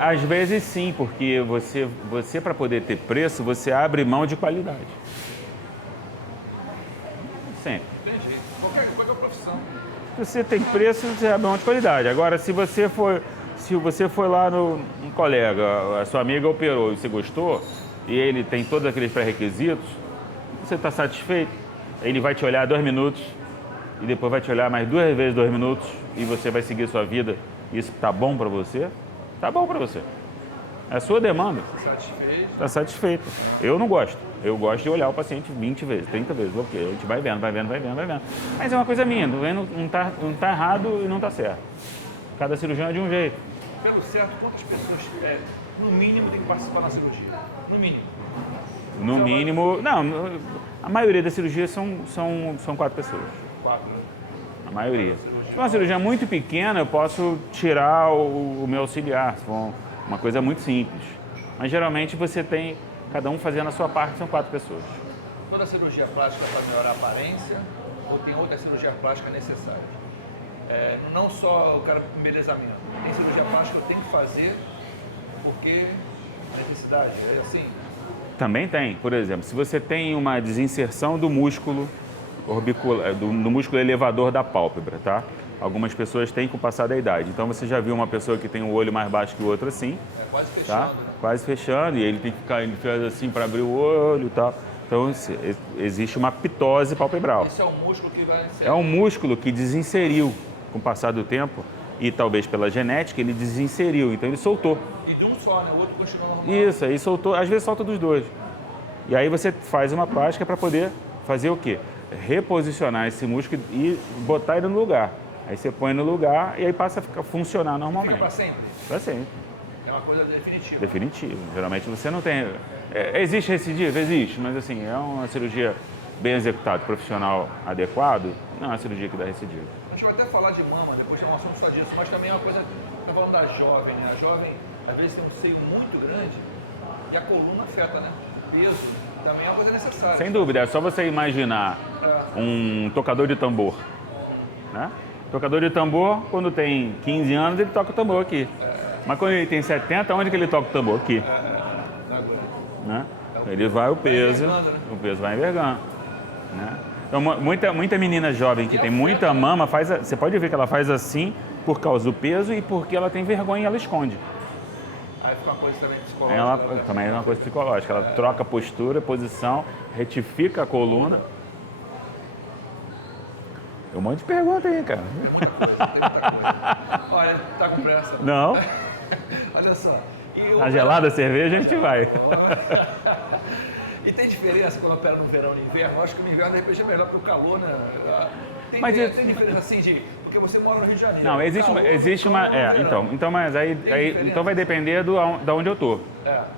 Às vezes sim, porque você para poder ter preço, você abre mão de qualidade. sempre. Entendi. Qualquer profissão. Se você tem preço, você é bom de qualidade. Agora, se você for lá no colega, a sua amiga operou e você gostou, e ele tem todos aqueles pré-requisitos, você está satisfeito, ele vai te olhar 2 minutos e depois vai te olhar mais 2 vezes 2 minutos e você vai seguir sua vida. Isso está bom para você? Está bom para você. É a sua demanda. Satisfeito. Está satisfeito. Eu não gosto. Eu gosto de olhar o paciente 20 vezes, 30 vezes. Ok, a gente vai vendo. Mas é uma coisa minha. Não tá errado e não está certo. Cada cirurgião é de um jeito. Pelo certo, quantas pessoas, no mínimo, tem que participar da cirurgia? No mínimo. No mínimo... Não, a maioria das cirurgias são 4 pessoas. 4, né? A maioria. Se for uma cirurgia muito pequena, eu posso tirar o meu auxiliar. Se for uma coisa muito simples. Mas geralmente você tem cada um fazendo a sua parte, são 4 pessoas. Toda cirurgia plástica é para melhorar a aparência ou tem outra cirurgia plástica necessária? Não só o cara com embelezamento. Tem cirurgia plástica que eu tenho que fazer porque a necessidade é assim. Também tem. Por exemplo, se você tem uma desinserção do músculo orbicular, do músculo elevador da pálpebra, tá? Algumas pessoas têm com o passar da idade. Então você já viu uma pessoa que tem um olho mais baixo que o outro assim, Quase fechando, tá? né? Quase fechando, e ele tem que ficar, ele faz assim para abrir o olho e tal. Então existe uma ptose palpebral. Esse é o músculo que vai inserir. É um músculo que desinseriu com o passar do tempo e talvez pela genética ele desinseriu, então ele soltou. E de um só, né? O outro continua normal. Isso, aí soltou, às vezes solta dos dois. E aí você faz uma plástica para poder fazer o quê? Reposicionar esse músculo e botar ele no lugar. Aí você põe no lugar e aí passa a funcionar normalmente. Fica para sempre? Para sempre. É uma coisa definitiva. Definitivo. Geralmente você não tem... existe recidiva? Existe, mas assim, é uma cirurgia bem executada, profissional adequado, não é uma cirurgia que dá recidiva. A gente vai até falar de mama, depois tem um assunto só disso, mas também é uma coisa, está falando da jovem, né? A jovem, às vezes, tem um seio muito grande e a coluna afeta, né? O peso também é uma coisa necessária. Sem dúvida, é só você imaginar um tocador de tambor, né? Tocador de tambor, quando tem 15 anos, ele toca o tambor aqui. Mas quando ele tem 70, onde que ele toca o tambor? Aqui. Né? Ele vai o peso vai envergando. Né? Então, muita menina jovem que tem muita mama, você pode ver que ela faz assim por causa do peso e porque ela tem vergonha e ela esconde. Aí fica uma coisa também psicológica. Também é uma coisa psicológica. Ela troca a postura, posição, retifica a coluna. Tem um monte de pergunta aí, cara. Tem muita coisa. Olha, tá com pressa. Não. Olha só. A gelada cerveja a gente vai. E tem diferença quando opera no verão e no inverno? Eu acho que no inverno de repente é melhor para o calor, né? Tem diferença assim de... Porque você mora no Rio de Janeiro. Não, existe uma... Então vai depender da onde eu tô.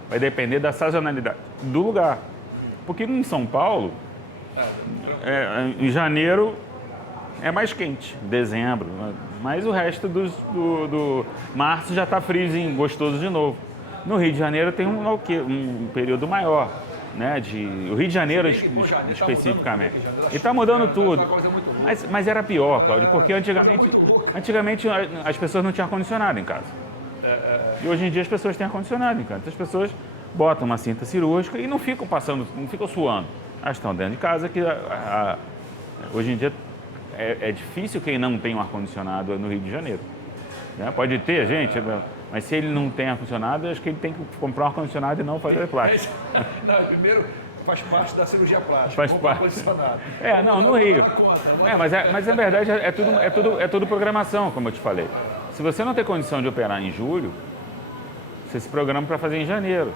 Vai depender da sazonalidade do lugar. Porque em São Paulo, em janeiro é mais quente, dezembro, mas o resto do março já está friozinho, gostoso de novo. No Rio de Janeiro tem um período maior, né? O Rio de Janeiro especificamente. E está mudando tudo. Mas era pior, Cláudio, porque antigamente as pessoas não tinham ar-condicionado em casa. E hoje em dia as pessoas têm ar-condicionado em casa. As pessoas botam uma cinta cirúrgica e não ficam suando. Elas estão dentro de casa, que hoje em dia é difícil quem não tem um ar-condicionado no Rio de Janeiro. Né? Pode ter, gente, mas se ele não tem ar-condicionado, acho que ele tem que comprar um ar-condicionado e não fazer plástico. Não, primeiro faz parte da cirurgia plástica. Faz parte. No Rio. Mas na verdade é tudo programação, como eu te falei. Se você não tem condição de operar em julho, você se programa para fazer em janeiro.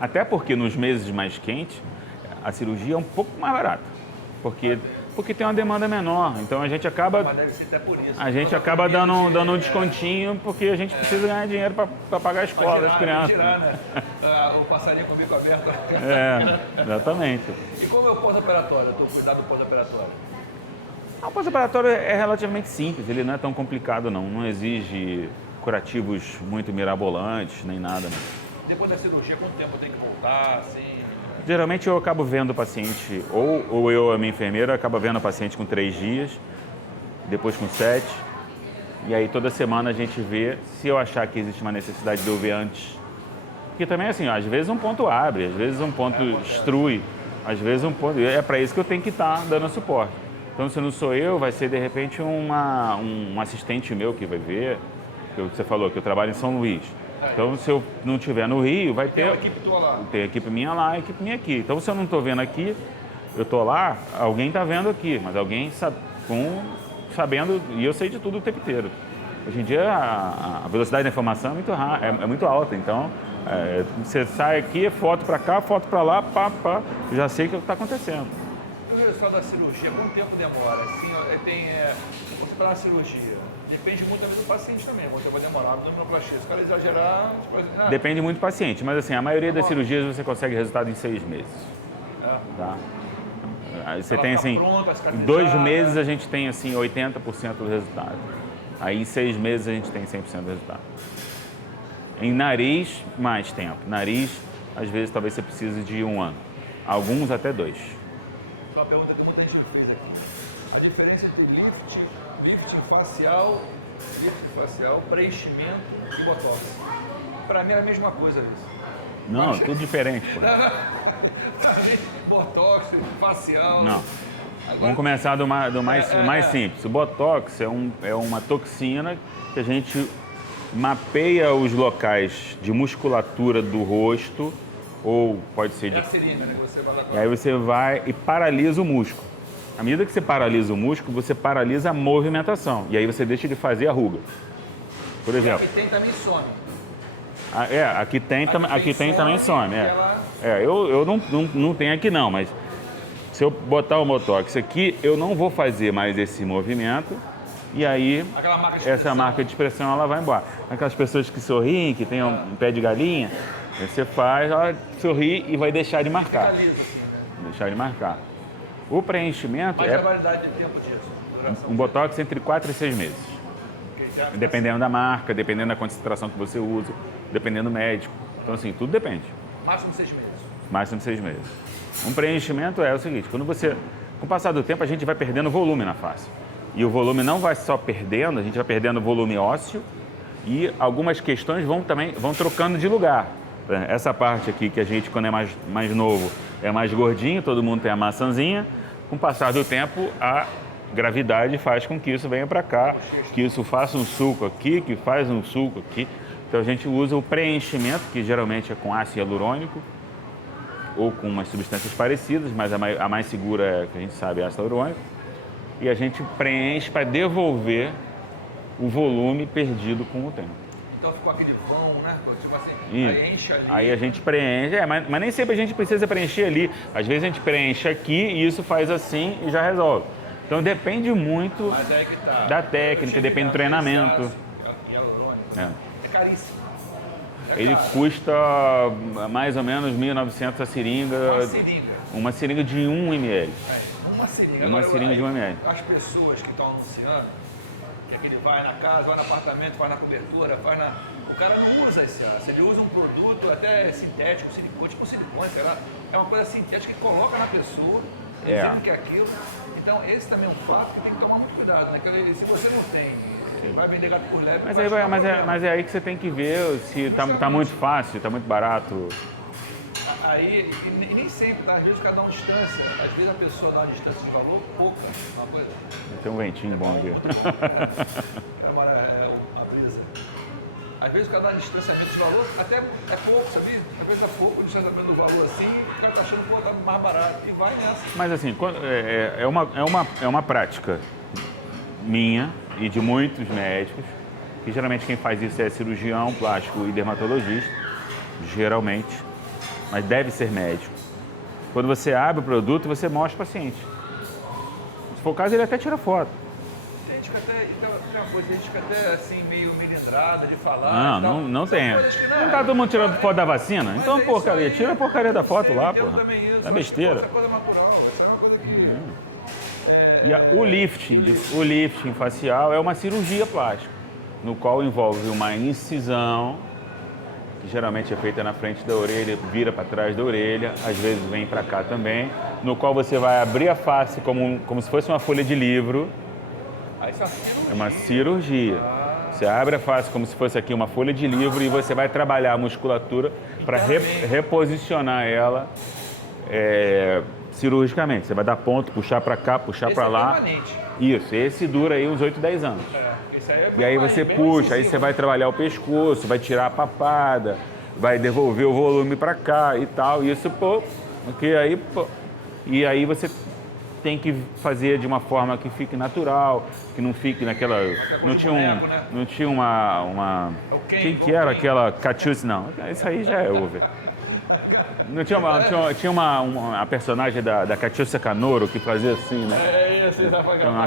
Até porque nos meses mais quentes, a cirurgia é um pouco mais barata. Porque tem uma demanda menor, então a gente acaba... Mas deve ser até por isso. A gente acaba dando um descontinho, porque a gente precisa ganhar dinheiro para pagar a escola das crianças. Tirar, né? O passarinho com o bico aberto. Exatamente. E como é o pós-operatório? Eu estou cuidado do pós-operatório. O pós-operatório é relativamente simples, ele não é tão complicado não. Não exige curativos muito mirabolantes, nem nada. Não. Depois da cirurgia, quanto tempo eu tenho que voltar, assim... Geralmente eu acabo vendo o paciente, ou eu, a minha enfermeira, acaba vendo o paciente com 3 dias, depois com 7, e aí toda semana a gente vê se eu achar que existe uma necessidade de eu ver antes. Porque também assim, às vezes um ponto abre, às vezes um ponto extrui, Às vezes um ponto. É para isso que eu tenho que estar dando suporte. Então, se não sou eu, vai ser de repente um assistente meu que vai ver. Que você falou que eu trabalho em São Luís. Então, se eu não estiver no Rio, vai ter. Tem uma equipe tua lá. Tem equipe minha lá, a equipe minha aqui. Então, se eu não estou vendo aqui, eu estou lá, alguém está vendo aqui, mas alguém sabendo, e eu sei de tudo o tempo inteiro. Hoje em dia, a velocidade da informação é muito, é muito alta, então você sai aqui, foto para cá, foto para lá, pá, eu já sei o que está acontecendo. E o resultado da cirurgia, quanto tempo demora? Assim, você para a cirurgia, depende muito também do paciente também, quanto tempo vai demorar, abdominoplastia. Se o cara exagerar, tipo, depende muito do paciente, mas assim, a maioria das cirurgias você consegue resultado em 6 meses. Tá? Aí você tem assim, em 2 meses a gente tem assim 80% do resultado. Aí em 6 meses a gente tem 100% do resultado. Em nariz, mais tempo. Nariz, às vezes talvez você precise de 1 ano. Alguns até 2. Só uma pergunta que muita gente fez aqui. A diferença entre lifting facial, preenchimento e botox. Para mim é a mesma coisa isso. Não, tudo diferente, pô. Botox, facial. Não. Vamos começar do mais simples. O Botox é uma toxina que a gente mapeia os locais de musculatura do rosto, ou pode ser de... É a seringa, né? Que você vai lá com... E aí você vai e paralisa o músculo. À medida que você paralisa o músculo, você paralisa a movimentação. E aí você deixa de fazer a ruga. Por exemplo... Aqui tem também some. Aqui tem também some. Ela... Eu não tenho aqui não, mas se eu botar o Botox aqui, eu não vou fazer mais esse movimento e aí essa marca de expressão ela vai embora. Aquelas pessoas que sorriem, que tem um pé de galinha, você faz, ela sorri e vai deixar de marcar. Fica liso, assim, né? Deixar de marcar. O preenchimento Mas a validade de tempo disso? Duração? Um Botox entre 4 e 6 meses. Dependendo da marca, dependendo da concentração que você usa, dependendo do médico. Então, assim, tudo depende. Máximo 6 meses. Máximo 6 meses. Um preenchimento é o seguinte, com o passar do tempo, a gente vai perdendo volume na face. E o volume não vai só perdendo, a gente vai perdendo volume ósseo e algumas questões vão trocando de lugar. Essa parte aqui que a gente, quando é mais novo, é mais gordinho, todo mundo tem a maçãzinha. Com o passar do tempo, a gravidade faz com que isso venha para cá, que isso faça um sulco aqui, que faz um sulco aqui. Então a gente usa o preenchimento, que geralmente é com ácido hialurônico ou com umas substâncias parecidas, mas a mais segura é, que a gente sabe, é ácido hialurônico. E a gente preenche para devolver o volume perdido com o tempo. Então ficou aquele vão, né? Tipo assim, aí enche ali. Aí a gente preenche, mas nem sempre a gente precisa preencher ali. Às vezes a gente preenche aqui e isso faz assim e já resolve. Então depende muito da técnica, depende do treinamento. É caríssimo. Ele custa mais ou menos 1.900 a seringa. Uma seringa de 1 ml. Uma seringa. Uma seringa de 1 ml. As pessoas que estão anunciando, que aquele vai na casa, vai no apartamento, faz na cobertura, o cara não usa esse aço, ele usa um produto até sintético, silicone, tipo silicone, sei lá. É uma coisa sintética que coloca na pessoa, dizendo que é aquilo. Então esse também é um fato que tem que tomar muito cuidado, né? Se você não tem, vai vender gato por leve. Mas é aí que você tem que ver se tá muito fácil, tá muito barato. Aí, e nem sempre, tá? Às vezes o cara dá uma distância, às vezes a pessoa dá uma distância de valor pouca, uma coisa. Tem um ventinho bom aqui. É uma brisa. Às vezes o cara dá um distanciamento de valor, até é pouco, sabia? Às vezes é pouco o distanciamento do valor assim, o cara tá achando que tá mais barato e vai nessa. Mas assim, é uma prática minha e de muitos médicos, que geralmente quem faz isso é cirurgião plástico e dermatologista, geralmente, mas deve ser médico. Quando você abre o produto, você mostra o paciente. Se for o caso, ele até tira foto. Tem gente que até, tem uma coisa, gente que até assim, meio melindrada de falar. Não tem. Não tá todo mundo tirando foto da vacina? Então, porcaria, tira a porcaria da foto lá, porra. É besteira. Essa coisa natural, essa é uma coisa que... O lifting facial é uma cirurgia plástica, no qual envolve uma incisão, que geralmente é feita na frente da orelha, vira para trás da orelha, às vezes vem para cá também, no qual você vai abrir a face como se fosse uma folha de livro. É uma cirurgia. Você abre a face como se fosse aqui uma folha de livro e você vai trabalhar a musculatura para reposicionar ela cirurgicamente. Você vai dar ponto, puxar para cá, puxar para lá. Permanente. Isso, esse dura aí uns 8, 10 anos. Esse aí é E aí bem você mais puxa, aí incisivo. você vai trabalhar o pescoço, vai tirar a papada, vai devolver o volume para cá e tal. Isso, e aí você tem que fazer de uma forma que fique natural, que não fique naquela... Não tinha, boneco, né? não tinha uma... É o Ken, Quem o que era Ken. aquela Catiúcia? Não, isso aí já é over. Não tinha uma personagem da Catiúcia Canoro que fazia assim, né? Isso, Então,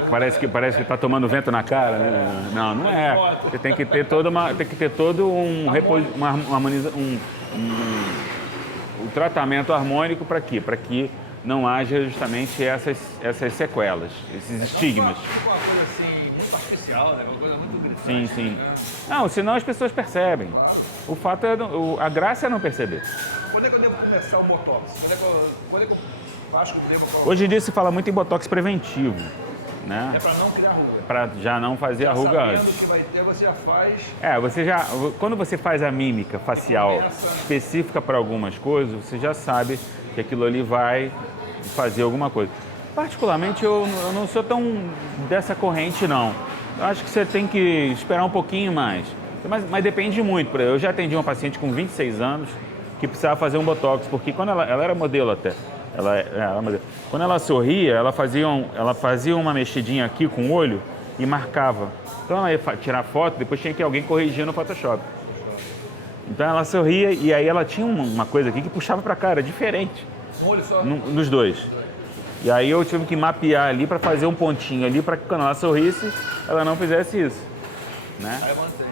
parece que tá tomando vento na cara, né? Não, não é. Você tem que ter todo um tratamento harmônico para quê? Para que não haja justamente essas sequelas, esses estigmas. Fica uma coisa assim, muito artificial, né? Uma coisa muito gritante. Sim, sim. Né? Não, senão as pessoas percebem. O fato é, a graça é não perceber. Quando é que eu devo começar o Botox? Quando é que eu acho que eu devo colocar? Hoje em dia se fala muito em botox preventivo, né? É para não criar ruga. Para já não fazer a ruga Sabendo antes. que vai ter, você já faz. Quando você faz a mímica facial Começa. específica para algumas coisas, você já sabe que aquilo ali vai fazer alguma coisa. Particularmente, eu não sou tão dessa corrente, não. Eu acho que você tem que esperar um pouquinho mais. Mas depende muito. Por exemplo, eu já atendi uma paciente com 26 anos que precisava fazer um botox, porque quando ela era modelo até. Quando ela sorria, ela fazia uma mexidinha aqui com o olho e marcava. Então ela ia tirar foto, depois tinha que alguém corrigir no Photoshop. Então ela sorria e aí ela tinha uma coisa aqui que puxava para cá, era diferente. Um olho só. Nos dois. E aí eu tive que mapear ali para fazer um pontinho ali para que quando ela sorrisse, ela não fizesse isso. Né? Aí mantém.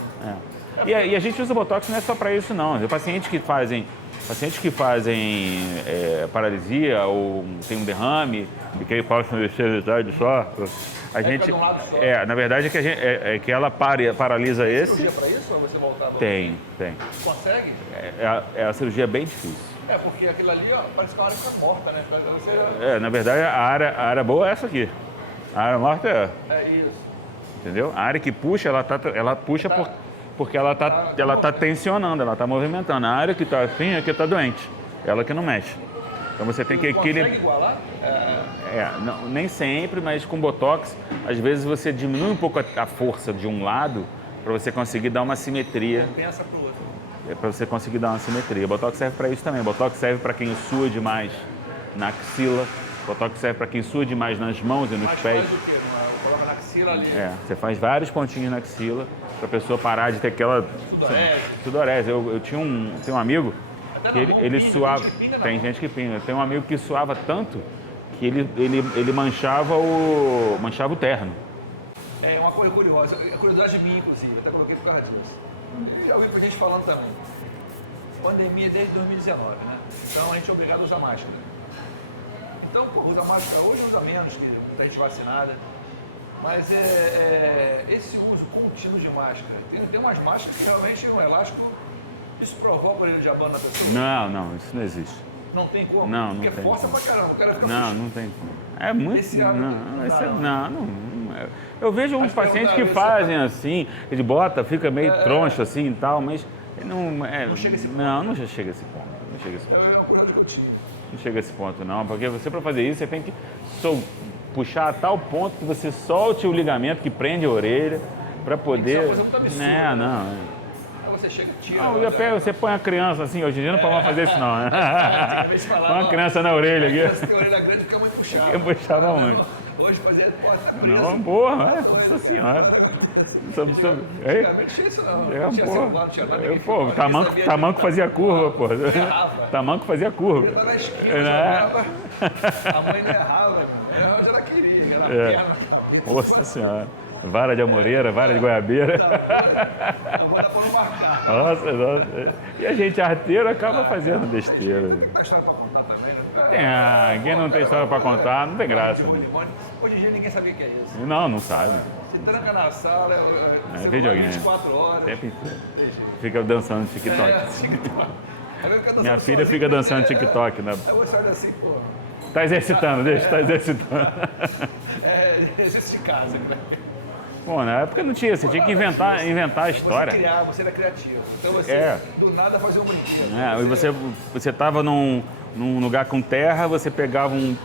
E a gente usa Botox não é só para isso não. Tem pacientes que fazem paralisia ou tem um derrame e que aí passam a esterilidade só. A gente, de um lado só. na verdade é que ela paralisa esse. Cirurgia para isso ou você voltar? Tem. Consegue? É a cirurgia bem difícil. É, porque aquilo ali, ó, parece que a área fica morta, né? Você... Na verdade a área boa é essa aqui. A área morta É isso. entendeu? A área que puxa, ela puxa porque ela tá tensionando, ela tá movimentando. A área que tá assim é que tá doente, ela que não mexe. Então você tem que equilibrar. Consegue igualar? Não, nem sempre, mas com Botox, às vezes você diminui um pouco a força de um lado para você conseguir dar uma simetria. Pensa pro outro. Para você conseguir dar uma simetria. Botox serve para isso também. Botox serve para quem sua demais na axila. Botox serve para quem sua demais nas mãos e nos Mas pés. faz o quê? Coloca na axila ali. Você faz vários pontinhos na axila para a pessoa parar de ter aquela sudorese. Eu tinha um amigo Até que na mão ele pinga, suava. tem gente que pinga na Tem mão. gente que pinga. Tem um amigo que suava tanto que ele manchava o terno. É uma coisa curiosa, é curiosidade minha, inclusive, eu até coloquei por causa disso. Já ouvi gente falando também. Pandemia desde 2019, né? Então a gente é obrigado a usar máscara. Então, usa máscara hoje, usa menos, que muita gente vacinada. Mas esse uso contínuo de máscara, tem umas máscaras que realmente um elástico, isso provoca o de abano na pessoa? Não, isso não existe. Não tem como? Não Porque tem força como. pra caramba, o cara fica Não tem como. É muito. Esse hábito não dá, Não. Eu vejo uns Mas pacientes que perguntar, fazem assim, ele bota, fica meio troncho assim e tal, mas não. Não chega a esse ponto. Não chega a esse ponto. Não chega a esse ponto. É uma curiosidade que eu tive. Não chega a esse ponto, não, porque você para fazer isso você tem que puxar a tal ponto que você solte o ligamento que prende a orelha para poder. Isso é uma coisa muito absurda, Não. Aí você chega e tira. Não, você põe a criança assim, hoje em dia não pode mais fazer isso não, né? Antigamente se falava, Põe uma criança na orelha aqui. criança tem a orelha grande fica muito puxada. Eu puxava muito. Hoje fazia, pode estar com Não, porra, nossa senhora. Antigamente tinha isso não. Tinha celular, tinha nada. ninguém falava, ninguém sabia Tamanco fazia curva, pô. errava. Tamanco fazia curva. Ele tá na esquina, Né? a mãe não errava, era onde ela queria, era a perna, cabeça. Nossa senhora. Vara de amoreira, vara de goiabeira. Eu vou dar pra não marcar. Nossa. E a gente arteiro acaba fazendo besteira. Tem história pra contar também, né? Quem não tem história pra contar, não tem graça. né? Hoje em dia ninguém sabia o que é isso. Não sabe. Se tranca na sala, você videogame. 24 horas. Tempo inteiro. Fica dançando TikTok. TikTok. Minha filha fica dançando TikTok, né? Aí você olha assim, pô, Tá exercitando, tá exercitando. exercício de casa, né? Bom, na época não tinha, você tinha que inventar a história. Você era criativo. Então você, do nada, fazia um brinquedo. E você tava num num lugar com terra, você pegava um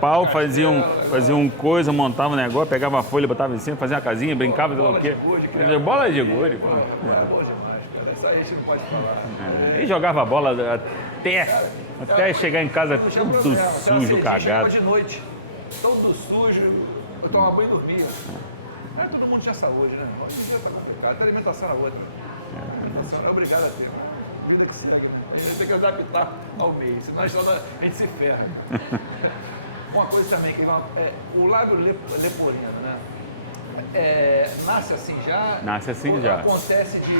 pau, fazia um coisa, montava um negócio, pegava uma folha, botava em cima, fazia uma casinha, brincava, sei lá o quê. Bola de gude, pô. Boa demais, cara. Isso aí a gente não pode falar. E jogava bola até chegar em casa tudo sujo, cagado. De noite, todo sujo, eu tomava banho e dormia. Não é todo mundo tinha saúde, né? Hoje em dia tá complicado, até alimentação era outra. Alimentação não é obrigada a ter. Vida que segue. A gente tem que adaptar ao meio, senão a gente se ferra. Uma coisa também, que o lábio leporino, né? Nasce assim já? Nasce assim ou já. Acontece de...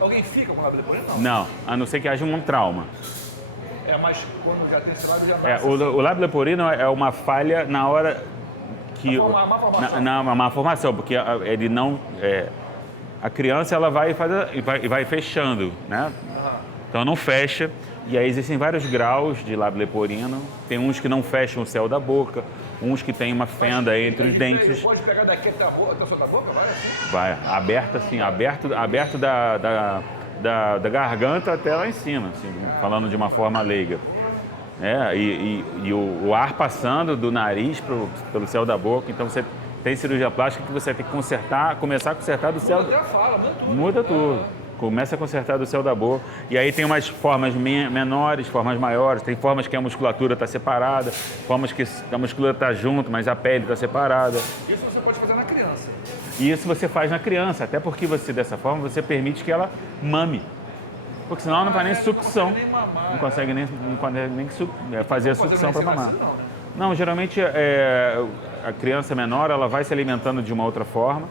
Alguém fica com o lábio leporino? Não. Não, a não ser que haja um trauma. Mas quando já tem esse lábio, já nasce. O lábio leporino é uma falha na hora que... Uma má formação. Uma má formação, porque ele não... a criança ela vai fechando, né? Então não fecha, e aí existem vários graus de lábio leporino. Tem uns que não fecham o céu da boca, uns que tem uma fenda entre os dentes. Ele pode pegar daqui até o céu da boca, vai assim? Vai, aberto assim, aberto da garganta até lá em cima, assim, falando de uma forma leiga. E o ar passando do nariz pelo céu da boca, então você tem cirurgia plástica que você tem que começar a consertar do céu. Muda até a fala, muda tudo. Muda tudo. Começa a consertar do céu da boca. E aí tem umas formas menores, formas maiores. Tem formas que a musculatura está separada, formas que a musculatura está junto, mas a pele está separada. Isso você pode fazer na criança. E isso você faz na criança, até porque dessa forma, você permite que ela mame. Porque senão ela não faz nem sucção. Não consegue nem fazer a sucção para mamar. Não, geralmente a criança menor ela vai se alimentando de uma outra forma,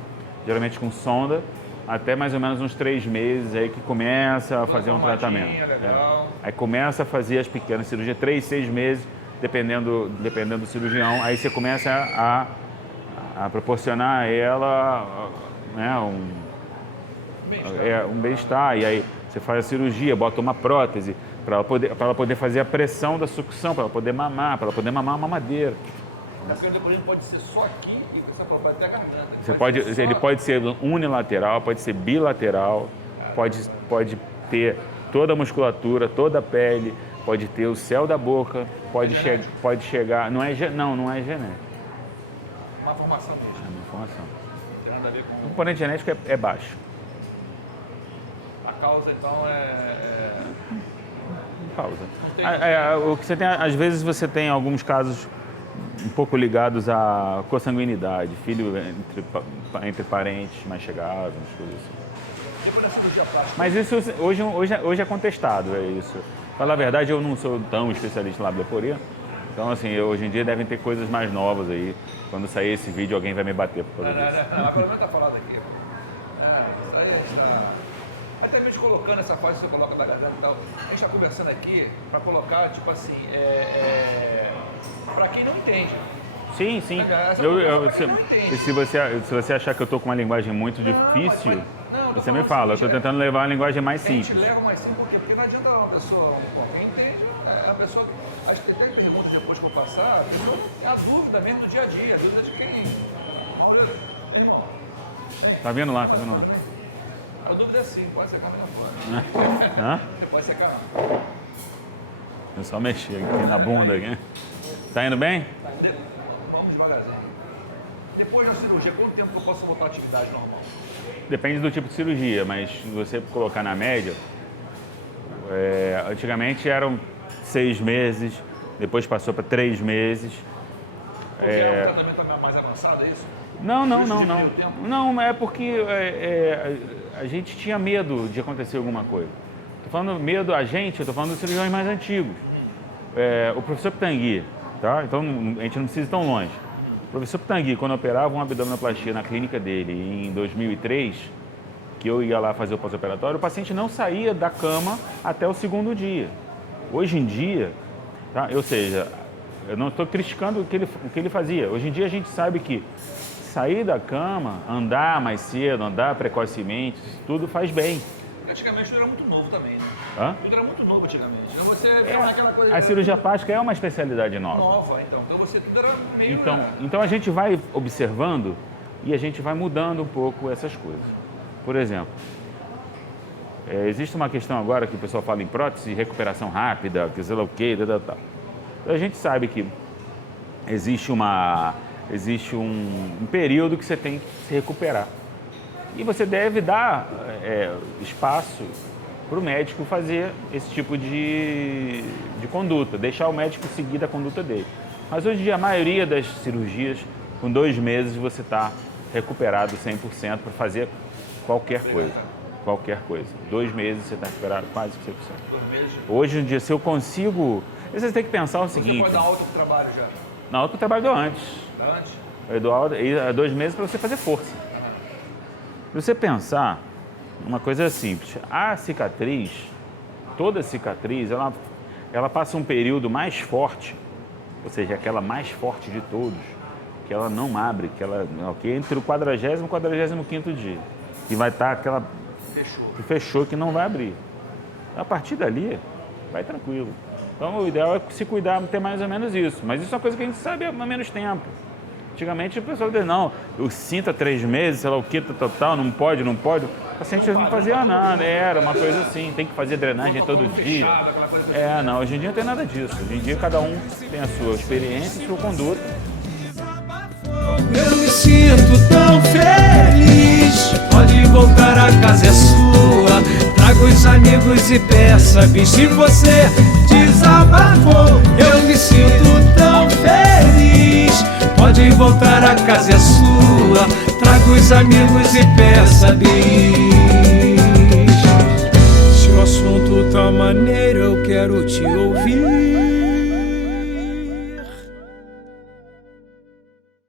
geralmente com sonda, até mais ou menos uns 3 meses aí que começa a fazer um tratamento. Aí começa a fazer as pequenas cirurgias, 3, 6 meses, dependendo do cirurgião. Aí você começa a proporcionar a ela, né, um bem-estar. E aí você faz a cirurgia, bota uma prótese para ela poder fazer a pressão da sucção, para ela poder mamar uma mamadeira. Ele pode ser só aqui e você pode até a garganta. Ele pode ser unilateral, pode ser bilateral, pode ter toda a musculatura, toda a pele, pode ter o céu da boca, pode chegar... Não é genético. Uma formação mesmo. É uma formação. Não tem nada a ver com... O componente genético é baixo. A causa, então, Causa. O que você tem, às vezes você tem alguns casos um pouco ligados à consanguinidade, filho entre parentes mais chegados, coisas assim. Depois da cirurgia plástica. Mas isso hoje é contestado, isso. Pra falar a verdade, eu não sou tão especialista em lábio leporino. Então, assim, hoje em dia devem ter coisas mais novas aí. Quando sair esse vídeo, alguém vai me bater por causa disso. Não, pelo menos tá falado aqui. Isso aí está... Até mesmo colocando essa fase que você coloca da garganta e tal, a gente está conversando aqui para colocar, tipo assim, para quem não entende. Sim. Se você achar que eu estou com uma linguagem muito difícil, você me fala. Eu estou tentando levar uma linguagem mais simples. A gente leva mais simples, porque não adianta uma pessoa, quem entende, a pessoa, acho que até pergunta depois que eu passar, a pessoa tem a dúvida mesmo do dia a dia, a dúvida de quem... Tá vendo lá? A dúvida é sim, pode secar melhor fora. Pode secar. Eu só mexi aqui na bunda. Aqui. Tá indo bem? Vamos devagarzinho. Depois da cirurgia, quanto tempo eu posso voltar à atividade normal? Depende do tipo de cirurgia, mas se você colocar na média, antigamente eram 6 meses, depois passou para 3 meses. Porque é um tratamento mais avançado, é isso? Não. Não, é porque a gente tinha medo de acontecer alguma coisa. Estou falando medo a gente, estou falando dos cirurgiões mais antigos. O professor Pitangui, tá? Então a gente não precisa ir tão longe. O professor Pitangui, quando operava uma abdominoplastia na clínica dele em 2003, que eu ia lá fazer o pós-operatório, o paciente não saía da cama até o 2º dia. Hoje em dia, tá? Ou seja, eu não estou criticando o que ele fazia. Hoje em dia a gente sabe que sair da cama, andar mais cedo, andar precocemente, tudo faz bem. Antigamente tudo era muito novo também, né? Tudo era muito novo antigamente. Então você aquela coisa... A cirurgia plástica é uma especialidade nova. Então você tudo era meio... Então a gente vai observando e a gente vai mudando um pouco essas coisas. Por exemplo, Existe uma questão agora que o pessoal fala em prótese, recuperação rápida, que sei lá o quê, tal. A gente sabe que existe um período que você tem que se recuperar. E você deve dar espaço para o médico fazer esse tipo de conduta, deixar o médico seguir a conduta dele. Mas hoje em dia, a maioria das cirurgias, com 2 meses, você está recuperado 100% para fazer qualquer coisa. Qualquer coisa. 2 meses você está recuperado quase 100%. 2 meses? Hoje em dia, se eu consigo... Você tem que pensar o seguinte... Você pode dar aula de trabalho já? Na aula que eu trabalho antes. Antes? Eu dou aula 2 meses para você fazer força. Se você pensar, uma coisa simples. A cicatriz, toda cicatriz, ela passa um período mais forte, ou seja, aquela mais forte de todos, que ela não abre, entre o 40º e o 45º dia. E vai estar aquela... que fechou, que não vai abrir. A partir dali, vai tranquilo. Então, o ideal é se cuidar, ter mais ou menos isso. Mas isso é uma coisa que a gente sabe há menos tempo. Antigamente, o pessoal dizia, não, eu sinto há 3 meses, sei lá o que, total, não pode. O paciente não fazia nada, era uma coisa assim, tem que fazer drenagem todo dia. Não, hoje em dia não tem nada disso. Hoje em dia, cada um tem a sua experiência e sua conduta. Eu me sinto tão feliz. Pode voltar, a casa é sua. Traga os amigos e peça, bicho, se você desabafou. Eu me sinto tão feliz. Pode voltar, a casa é sua. Traga os amigos e peça, bicho.